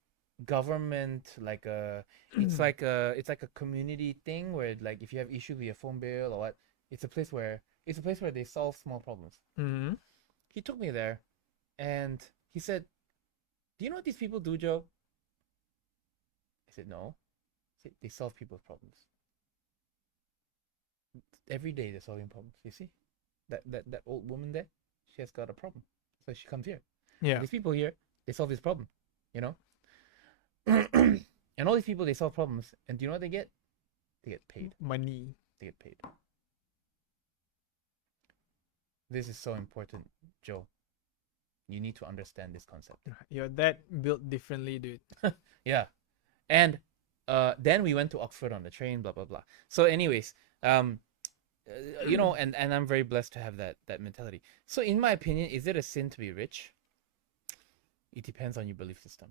government like a it's like a community thing where like if you have issues with your phone bill or what, it's a place where they solve small problems. Mm-hmm. He took me there and he said, "Do you know what these people do, Joe?" I said, "No." He said, "They solve people's problems. Every day they're solving problems. You see? That old woman there, she has got a problem. So she comes here. Yeah. These people here, they solve this problem, you know? And all these people, they solve problems. And do you know what they get? They get paid. Money. They get paid. This is so important, Joe. You need to understand this concept. Your dad built differently, dude. Yeah. And then we went to Oxford on the train, blah, blah, blah. So anyways, and I'm very blessed to have that mentality. So in my opinion, is it a sin to be rich? It depends on your belief system.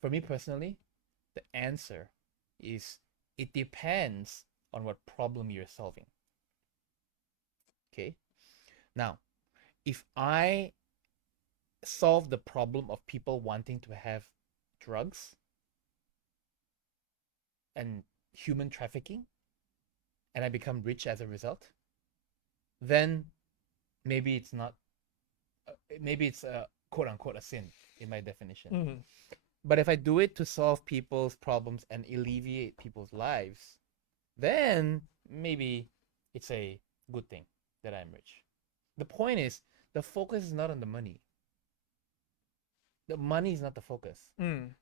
For me personally, the answer is it depends on what problem you're solving. Okay? Now, if I solve the problem of people wanting to have drugs and human trafficking, and I become rich as a result, then maybe it's not, maybe it's a quote unquote a sin in my definition. Mm-hmm. But if I do it to solve people's problems and alleviate people's lives, then maybe it's a good thing that I'm rich. The point is, the focus is not on the money. The money is not the focus.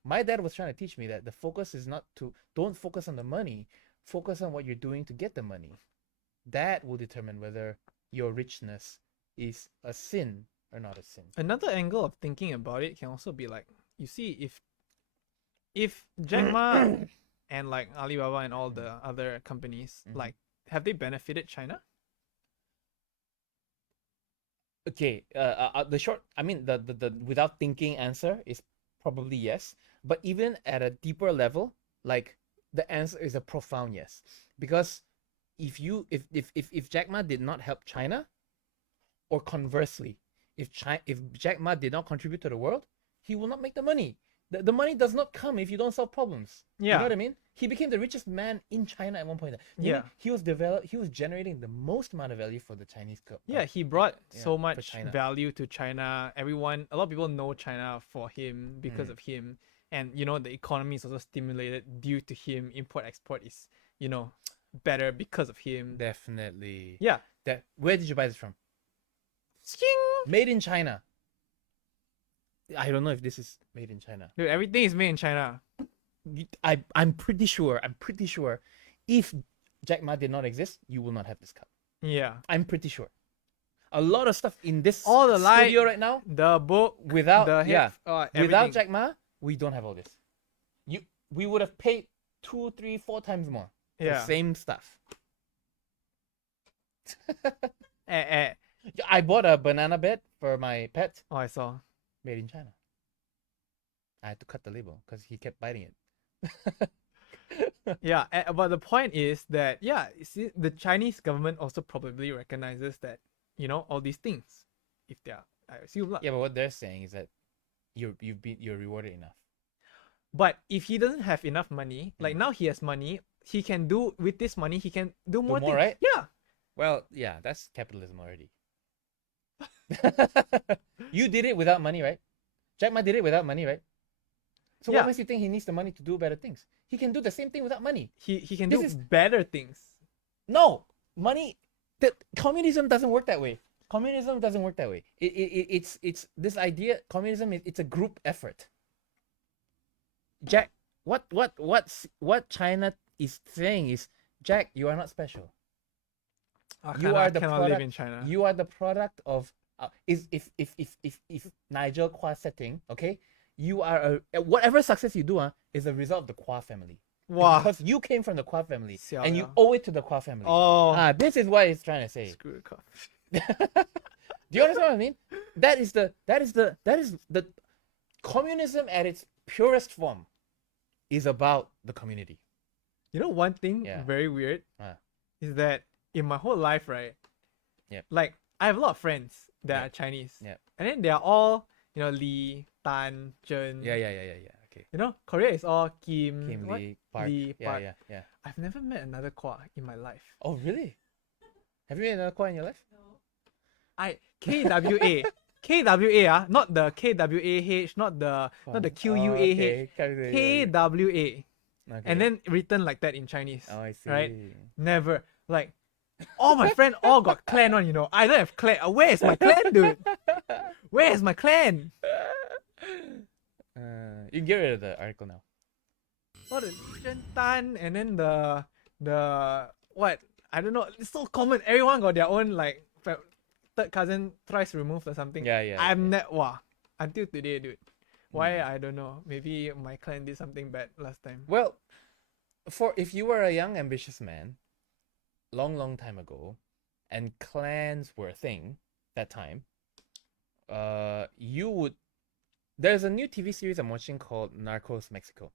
My dad was trying to teach me that the focus is not to, don't focus on the money, focus on what you're doing to get the money. That will determine whether your richness is a sin or not a sin. Another angle of thinking about it can also be like, you see, if Jack Ma and like Alibaba and all the other companies, like, have they benefited China? Okay, the short, I mean, the without thinking answer is probably yes. But even at a deeper level, like, the answer is a profound yes. Because if Jack Ma did not help China, or conversely, if Jack Ma did not contribute to the world, he will not make the money. The money does not come if you don't solve problems. Yeah. You know what I mean? He became the richest man in China at one point. Yeah. He was generating the most amount of value for the Chinese. Yeah, he brought so for much China. value to China. A lot of people know China for him, because of him. And, the economy is also stimulated due to him. Import, export is, better because of him. Definitely. Yeah. Where did you buy this from? Made in China. I don't know if this is made in China. Dude, everything is made in China. I'm pretty sure. If Jack Ma did not exist, you will not have this cup. Yeah. I'm pretty sure. A lot of stuff in this All the studio right now, the book, without without without Jack Ma, we don't have all this. We would have paid 2, 3, 4 times more for the same stuff. I bought a banana bed for my pet. Oh, I saw. Made in China. I had to cut the label because he kept biting it. Yeah, but the point is that, see, the Chinese government also probably recognizes that, all these things, if they are, I assume. Yeah, but what they're saying is that you're rewarded enough. But if he doesn't have enough money, like now he has money, he can do with this money, he can do more things. Right? Yeah. Well, yeah, that's capitalism already. You did it without money, right? Jack Ma did it without money, right? So Yeah. what makes you think he needs the money to do better things? He can do the same thing without money. He can This do is- better things. No, money. Communism doesn't work that way. Communism doesn't work that way. It's this idea. Communism it's a group effort. Jack, what China is saying is, Jack, you are not special. You are the cannot product. live in China. You are the product of if Nigel Kwa setting, okay, you are whatever success you do is a result of the Kwa family. It's Wow. because you came from the Kwa family Xiao and you liao. owe it to the Kwa family. Oh, This is what he's trying to say. screw the cough. Do you understand what I mean? That is the communism at its purest form is about the community. You know one thing Yeah. very weird Ah. is that in my whole life, right? Yep. Like I have a lot of friends that Yep. are Chinese. Yep. And then they are all, Li, Tan, Chen. Yeah. Okay. Korea is all Kim. Kim what? Lee Park. Lee Yeah, Park. yeah. I've never met another Kwa in my life. Oh, really? Have you met another Kwa in your life? KWA. KWA, not the KWAH, not the QUAH. Okay. KWA. Okay. And then written like that in Chinese. Oh, I see. Right? Never. Like all my friends all got clan on, I don't have clan. Where is my clan, dude? Where is my clan? You can get rid of the article now. What is Chen Tan and then the what? I don't know. It's so common. Everyone got their own like third cousin thrice removed or something. Yeah. I'm not until today, dude. Why I don't know. Maybe my clan did something bad last time. Well, if you were a young ambitious man, long time ago, and clans were a thing that time, you would. There's a new TV series I'm watching called Narcos Mexico.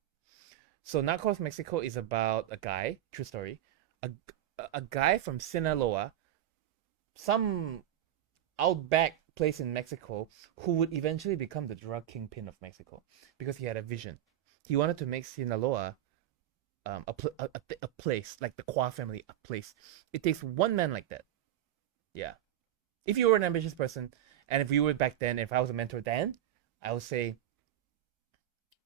So Narcos Mexico is about a guy, true story, a guy from Sinaloa, some outback place in Mexico, who would eventually become the drug kingpin of Mexico because he had a vision. He wanted to make Sinaloa a place, like the Kwa family, a place. It takes one man like that. Yeah. If you were an ambitious person, and if you were back then, if I was a mentor then, I would say,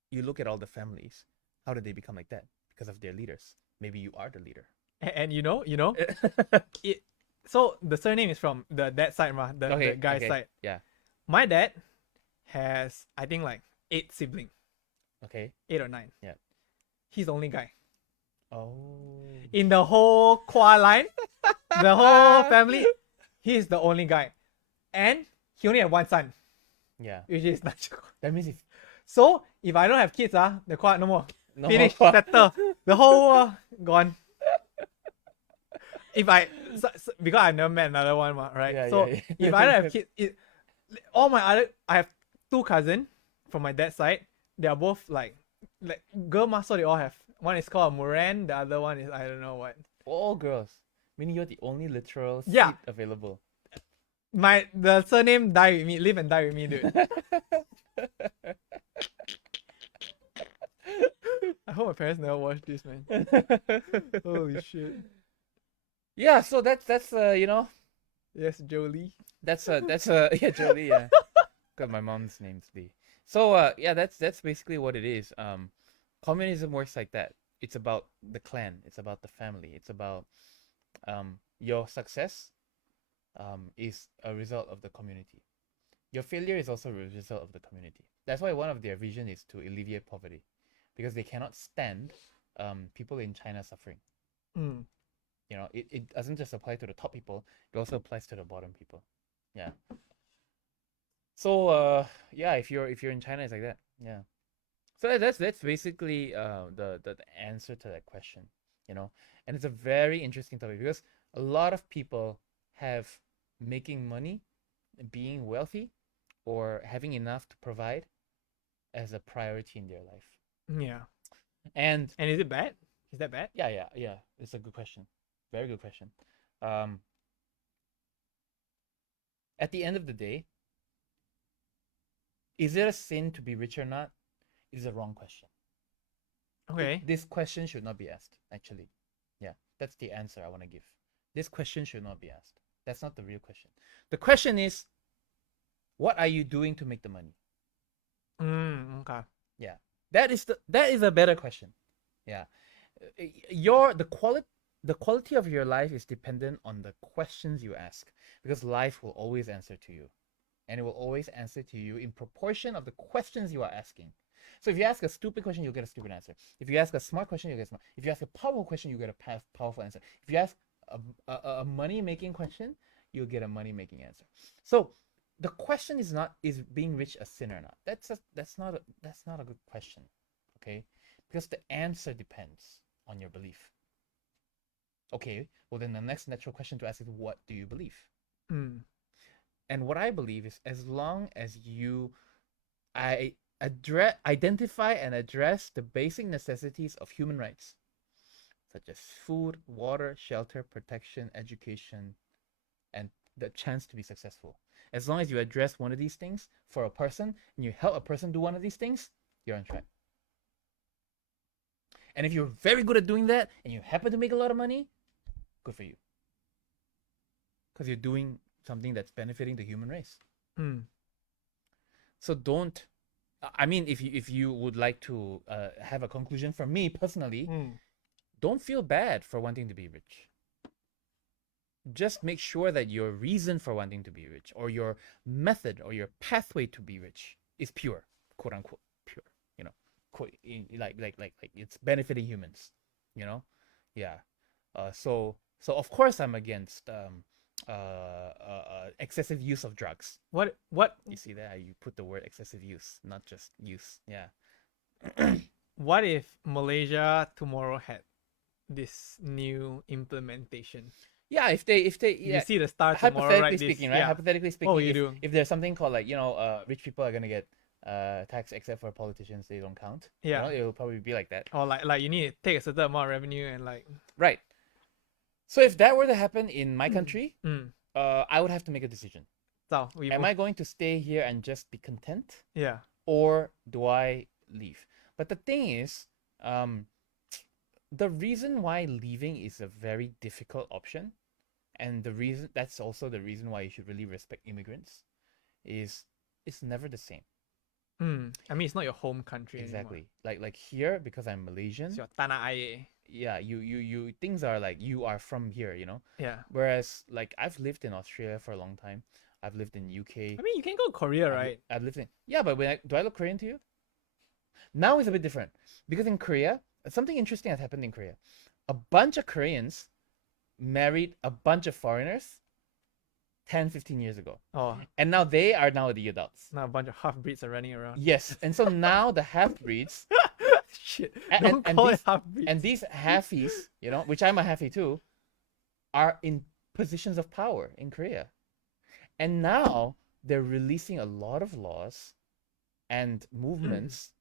you look at all the families. How did they become like that? Because of their leaders. Maybe you are the leader. And so the surname is from the dad side, the guy's side. Yeah. My dad has, I think, like 8 siblings. Okay. 8 or 9. Yeah. He's the only guy. Oh. In the whole Kwa line, the whole family, he's the only guy. And he only had one son, Yeah. which is Nigel. That means So if I don't have kids, the Kwa no more. no Finish, more. settle. The whole world gone. If because I never met another one, right? Yeah, so yeah. if I don't have kids, I have 2 cousins from my dad's side. They are both like girl ma, so they all have. One is called Moran, the other one is I don't know what. All girls. Meaning you're the only literal seed Yeah. available. The surname die with me, live and die with me, dude. I hope my parents never watch this, man. Holy shit. Yeah, so that's Yes, Jolie. that's yeah, Jolie, yeah. Got my mom's name's Lee. So yeah, that's basically what it is. Communism works like that. It's about the clan, it's about the family, it's about your success is a result of the community. Your failure is also a result of the community. That's why one of their vision is to alleviate poverty, because they cannot stand people in China suffering. Mm. It doesn't just apply to the top people, it also applies to the bottom people. Yeah. So yeah, if you're in China, it's like that. Yeah. So that's basically the answer to that question, and it's a very interesting topic because a lot of people have making money, being wealthy, or having enough to provide as a priority in their life. Yeah. And is it bad? Is that bad? yeah, it's a good question, very good question. At the end of the day, is it a sin to be rich or not? It is a wrong question. Okay. This question should not be asked, actually. Yeah, that's the answer I want to give. This question should not be asked. That's not the real question. The question is, What are you doing to make the money? Okay. Yeah, that is a better question. Yeah, the quality of your life is dependent on the questions you ask, because life will always answer to you, and it will always answer to you in proportion of the questions you are asking. So if you ask a stupid question, you'll get a stupid answer. If you ask a smart question, you'll get smart. If you ask a powerful question, you get a powerful answer. If you ask a money making question, you'll get a money making answer. So the question is not, is being rich a sin or not. That's not a good question, okay? Because the answer depends on your belief. Okay, well then the next natural question to ask is, what do you believe? Mm. And what I believe is, as long as you identify and address the basic necessities of human rights, such as food, water, shelter, protection, education, and the chance to be successful. As long as you address one of these things for a person and you help a person do one of these things, you're on track. And if you're very good at doing that and you happen to make a lot of money, good for you. Because you're doing something that's benefiting the human race. Mm. So don't. I mean, if you would like to have a conclusion from me personally, don't feel bad for wanting to be rich. Just make sure that your reason for wanting to be rich, or your method or your pathway to be rich, is pure, quote unquote pure. You know, quote, like it's benefiting humans. You know, yeah. So of course I'm against excessive use of drugs. What You see that? You put the word excessive use, not just use. Yeah. what if Malaysia tomorrow had this new implementation? Yeah, if they You see the star tomorrow, hypothetically right? speaking, This, right? yeah. Hypothetically Oh, speaking, you do. if there's something called, like, rich people are gonna get tax, except for politicians, they don't count. Yeah. It'll probably be like that. Or like you need to take a certain amount of revenue and like. Right. So if that were to happen in my country, Mm. I would have to make a decision. So Am I going to stay here and just be content, Yeah. or do I leave? But the thing is, the reason why leaving is a very difficult option, and that's also the reason why you should really respect immigrants, is it's never the same. I mean, it's not your home country Exactly. anymore. Like here, because I'm Malaysian, It's your tanah air. yeah, you things are like, you are from here, you know. Yeah. Whereas, like, I've lived in Australia for a long time. I've lived in UK. I mean, you can go to Korea, right? I've lived in, yeah, but do I look Korean to you? Now it's a bit different, because in Korea, something interesting has happened in Korea. A bunch of Koreans married a bunch of foreigners 10-15 years ago, Oh, and now they are now the adults. now a bunch of half breeds are running around. Yes, and so now the half breeds Shit. and, Don't and call these it half breeds. and these halfies, which I'm a halfie too, are in positions of power in Korea. And now they're releasing a lot of laws and movements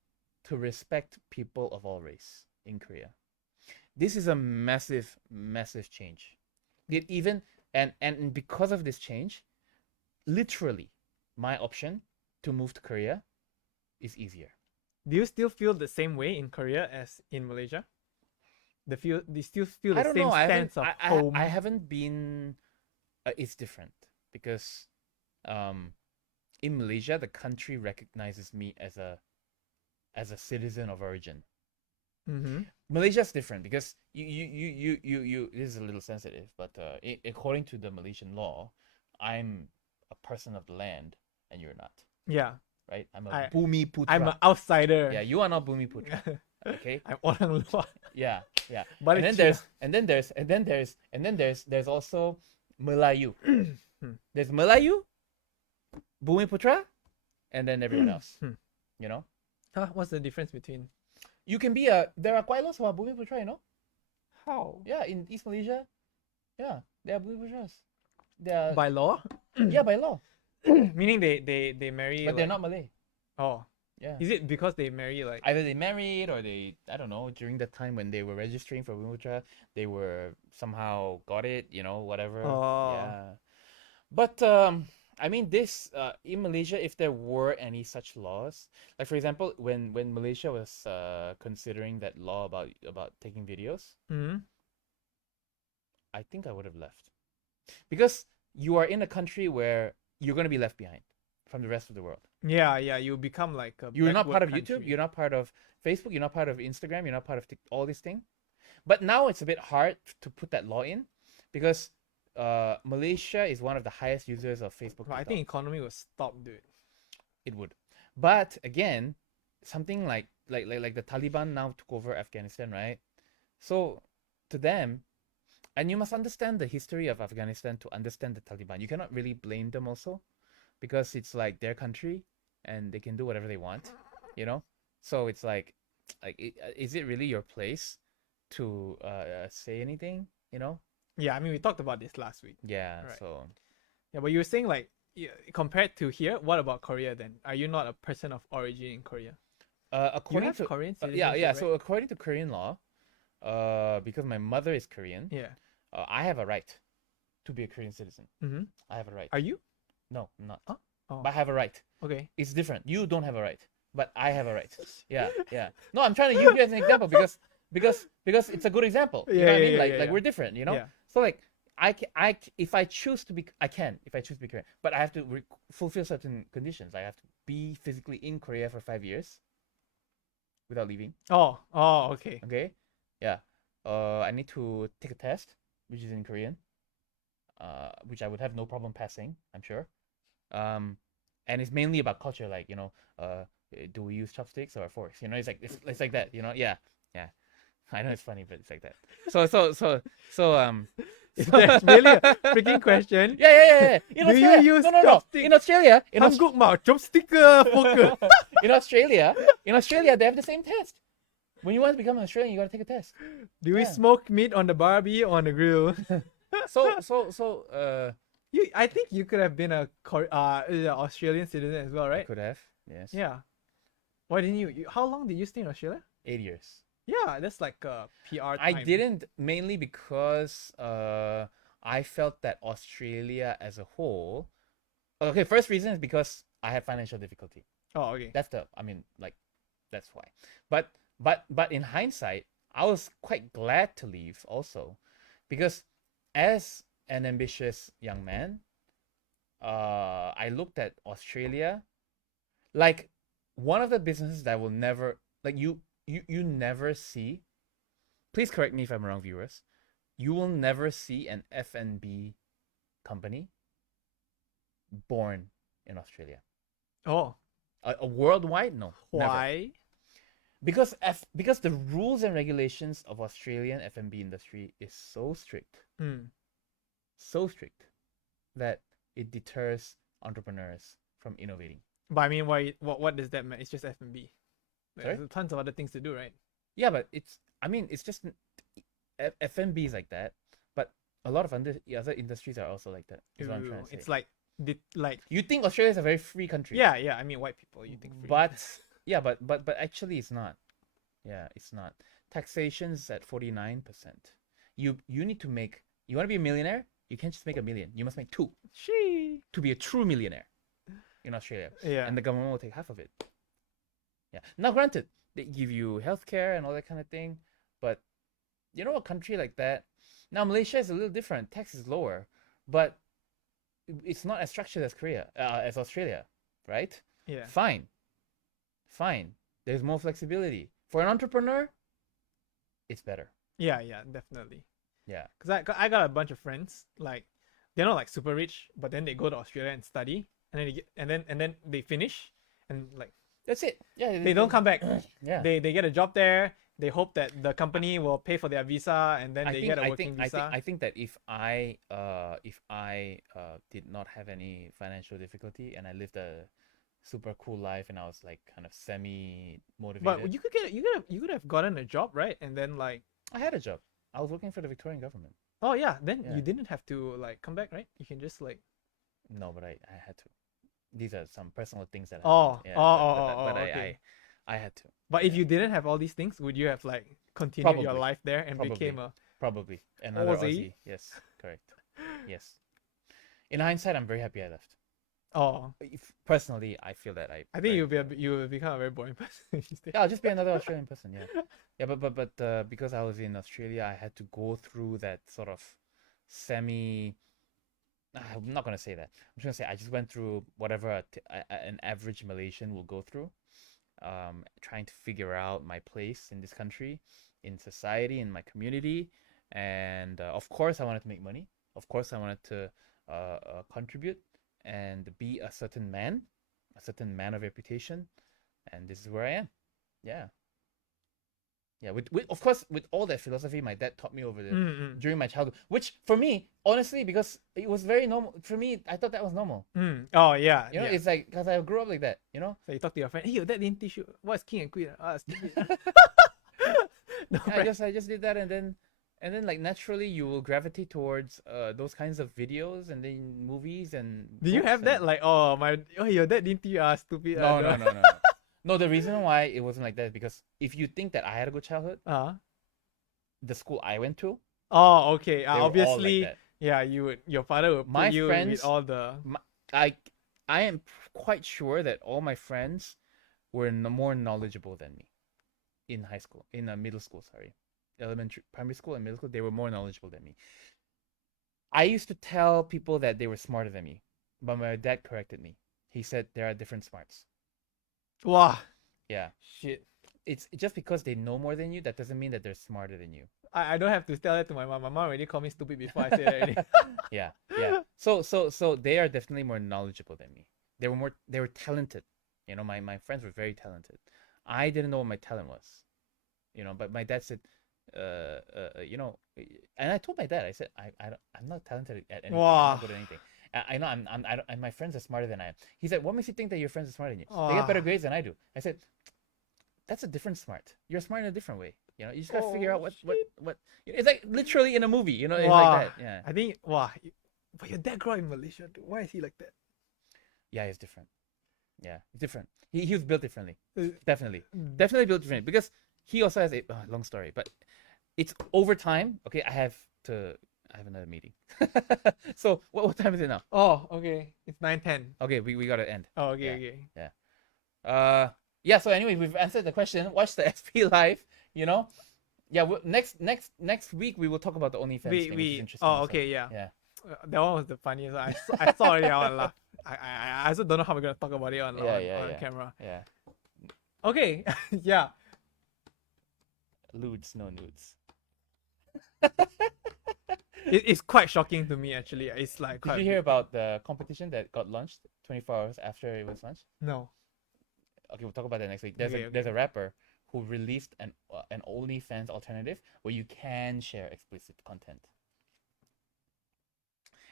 to respect people of all race in Korea. This is a massive, massive change. It even and because of this change, literally, my option to move to Korea is easier. Do you still feel the same way in Korea as in Malaysia? Do you still feel I the don't same know. sense of home? I haven't been. It's different because, in Malaysia, the country recognizes me as a citizen of origin. Mm-hmm. Malaysia's different because you. This is a little sensitive, but according to the Malaysian law, I'm a person of the land, and you're not. Yeah. Right? I'm a Bumi Putra. I'm an outsider. Yeah, you are not Bumi Putra. Okay. I'm orang luar. Yeah. But and then there's also Melayu. There's Melayu, Bumi Putra, and then everyone else. You know? What's the difference between? You can be there are quite lots who are Bumi Putra, you know? How? Yeah, in East Malaysia. Yeah, they are Bumi Putras. They are, By law? yeah, by law. Meaning they marry. But they're not Malay. Oh. Yeah. Is it because they marry like? Either they married, or they, I don't know, during the time when they were registering for Bumi Putra, they were somehow got it, whatever. Oh. Yeah. But I mean, this in Malaysia, if there were any such laws, like for example, when Malaysia was considering that law about taking videos, Mm-hmm. I think I would have left, because you are in a country where you're going to be left behind. from the rest of the world. Yeah, yeah. You become like a You're not part of backward YouTube. country. You're not part of Facebook. You're not part of Instagram. You're not part of all these things. But now it's a bit hard to put that law in because Malaysia is one of the highest users of Facebook. But I TikTok. think economy will stop, dude. It would. But again, something like the Taliban now took over Afghanistan, right? So to them, and you must understand the history of Afghanistan to understand the Taliban. You cannot really blame them also because it's like their country and they can do whatever they want, you know? So it's like is it really your place to say anything, you know? Yeah, I mean we talked about this last week. Yeah, Right. so Yeah, but you were saying like compared to here, what about Korea then? Are you not a person of origin in Korea? You according have to Korean yeah, citizenship, yeah, right? so according to Korean law, because my mother is Korean, Yeah. I have a right to be a Korean citizen. Mm-hmm. I have a right. Are you? No, I'm not. Huh? Oh, But I have a right. okay. It's different. You don't have a right, but I have a right. Yeah, yeah. No, I'm trying to use you as an example because it's a good example. You know what I mean? Like we're different, you know? Yeah. So like if I choose to be I can if I choose to be Korean, but I have to fulfill certain conditions. I have to be physically in Korea for 5 years without leaving. Oh, okay. Okay? Yeah. I need to take a test which is in Korean. Which I would have no problem passing, I'm sure. And it's mainly about culture, like, you know, do we use chopsticks or forks? You know, it's like that, you know? Yeah. Yeah. I know it's funny, but it's like that. So That's really a freaking question. yeah. In Do you Australia, use no. chopstick? In Australia, Hanguk mao chopstick fork. in Australia, they have the same test. When you want to become an Australian, you gotta take a test. Do we Yeah. smoke meat on the barbie or on the grill? So I think you could have been a Australian citizen as well, I right? could have, yes. Yeah. Why didn't you? How long did you stay in Australia? 8 years. Yeah, that's like a PR I time. didn't mainly because I felt that Australia as a whole. Okay, first reason is because I had financial difficulty. Oh, okay. That's why. But in hindsight, I was quite glad to leave also, because as an ambitious young man, I looked at Australia like one of the businesses that will never like you never see. Please correct me if I'm wrong, viewers. You will never see an F&B company born in Australia. Oh, A worldwide, no. Never. why? Because the rules and regulations of Australian F&B industry is so strict that it deters entrepreneurs from innovating. But I mean, why? What does that mean? It's just F&B. Sorry? There's tons of other things to do, right? Yeah, but it's just F&B is like that, but a lot of other industries are also like that. Is what I'm trying to say. It's like You think Australia is a very free country? yeah. I mean, white people. You think free. But yeah, but actually it's not. Yeah, it's not. Taxation's at 49%. You need to make. You want to be a millionaire? You can't just make $1 million. You must make 2 to be a true millionaire in Australia. Yeah. And the government will take half of it. Yeah. Now, granted, they give you healthcare and all that kind of thing, but you know, a country like that. Now, Malaysia is a little different. Tax is lower, but it's not as structured as as Australia, right? Yeah. Fine. There's more flexibility for an entrepreneur. It's better. Yeah, definitely. Yeah. Cause I got a bunch of friends like they're not like super rich, but then they go to Australia and study, and then they get, and then they finish, and like That's it. Yeah. they don't come back. Yeah. They get a job there. They hope that the company will pay for their visa, and then they get a working visa. I think that if I did not have any financial difficulty and I lived a super cool life and I was like kind of semi motivated. But you could have gotten a job, right? And then like I had a job. I was working for the Victorian government. oh yeah, then Yeah. you didn't have to like come back, right? You can just like No, but I had to. These are some personal things that oh happened. Yeah, oh but okay. I had to. But if you didn't have all these things, would you have like continued your Probably. life there and Probably. became a Probably another Aussie? Aussie. Yes, correct. Yes. In hindsight, I'm very happy I left. oh? Personally, I feel that I think you will become a very boring person if you stay. Yeah, I'll just be another Australian person. Yeah, yeah, but because I was in Australia, I had to go through that sort of semi I'm not gonna say that. I'm just gonna say I just went through whatever an average Malaysian will go through, trying to figure out my place in this country, in society, in my community, and of course I wanted to make money. Of course I wanted to contribute and be a certain man of reputation, and this is where I am. Yeah. Yeah, with of course with all that philosophy my dad taught me over the Mm-mm. during my childhood, which for me, honestly, because it was very normal for me, I thought that was normal. Oh yeah, You know, yeah. it's like because I grew up like that. You know, So you talk to your friend, hey, your dad didn't teach you what's king and queen. Ah, stupid. No, I right. just did that, and then like naturally you will gravitate towards those kinds of videos and then movies and Do you books have that? and Like, oh my, oh your dad didn't teach you, ah, stupid. no no no no no no. The reason why it wasn't like that is because if you think that I had a good childhood, uh the school I went to, Oh, okay. they were all like Obviously, that. yeah, you would. Your father would put My you with friends, all the. my, I I am quite sure that all my friends were more knowledgeable than me in high school, in middle school, sorry, elementary, primary school, and middle school. They were more knowledgeable than me. I used to tell people that they were smarter than me, but my dad corrected me. He said there are different smarts. Wow, Yeah, shit. it's just because they know more than you, that doesn't mean that they're smarter than you. I don't have to tell that to my mom. My mom already called me stupid before I said that already. Yeah, yeah. So they are definitely more knowledgeable than me. They were talented. You know, my friends were very talented. I didn't know what my talent was. You know, but my dad said, you know, and I told my dad, I said, I'm not talented at anything. I'm not Wow. good at anything. I know I don't, and my friends are smarter than I am. He said, what makes you think that your friends are smarter than you? They get better Wow. grades than I do. I said, that's a different smart. You're smart in a different way. You know, you just gotta figure Oh out shit. what. It's like literally in a movie. You know, it's like Wow. that. Yeah, I think wow. But your dad grew up in Malaysia. Too. Why is he like that? yeah, it's different. Yeah, it's different. He was built differently. Uh, Definitely, mm. definitely built differently because he also has a long story, but it's over time. Okay, I have another meeting. So what time is it now? Oh, okay. It's 9:10. Okay, we gotta end. Oh, okay, Yeah, okay. yeah. Yeah. So anyway, we've answered the question. Watch the SP live. You know. Yeah. Next week we will talk about the OnlyFans thing, which is interesting. Oh, Also. okay, yeah. Yeah. That one was the funniest. I saw already. I laugh. I also don't know how we're gonna talk about it on camera. Yeah. Okay, yeah. Ludes, no nudes. It's quite shocking to me actually. It's like Did quite you hear about the competition that got launched 24 hours after it was launched? no. Okay, we'll talk about that next week. Okay, There's okay. a rapper who released an OnlyFans alternative where you can share explicit content.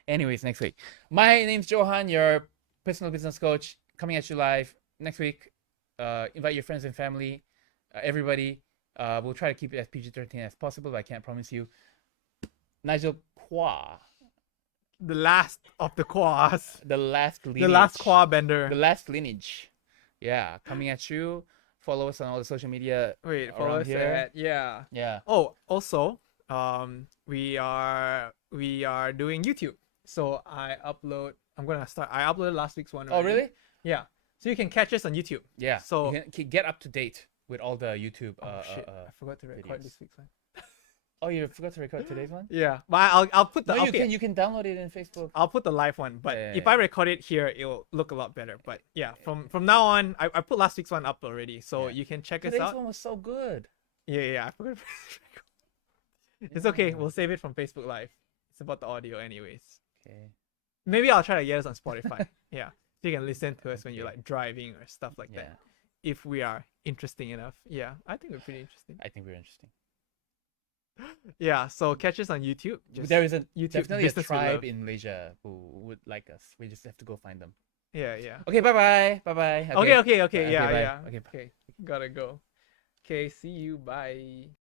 Anyways, next week. My name's Johan, your personal business coach, coming at you live next week. Invite your friends and family, everybody. We'll try to keep it as PG-13 as possible, but I can't promise you. Nigel Qua, The last of the quas. the last lineage. The last qua bender. The last lineage. Yeah, coming at you. Follow us on all the social media Wait, follow around us here. at yeah. Yeah. Oh, also, we are doing YouTube. So I'm gonna start. I uploaded last week's one. Oh, Already. really? Yeah. So you can catch us on YouTube. Yeah. So you can get up to date with all the YouTube. oh shit, I forgot to record videos. this week's one. Oh, you forgot to record today's one? Yeah, but I'll put the No, okay. you can download it in Facebook. I'll put the live one, but Yeah, if yeah, I record it here, it'll look a lot better. But yeah, from now on, I put last week's one up already, so Yeah. you can check us Today's out. one was so good. Yeah, I forgot. It's okay. We'll save it from Facebook Live. It's about the audio, anyways. Okay. Maybe I'll try to get us on Spotify. Yeah, so you can listen to us when you're Okay. like driving or stuff like Yeah. that. If we are interesting enough, yeah, I think we're pretty interesting. I think we're interesting. Yeah, so catch us on YouTube. There is a YouTube definitely a business we tribe love. in Malaysia who would like us. We just have to go find them. Yeah. Okay, bye bye. Bye bye. Okay. Okay, Yeah, bye. yeah. Okay, bye. Okay, gotta go. Okay, see you. Bye.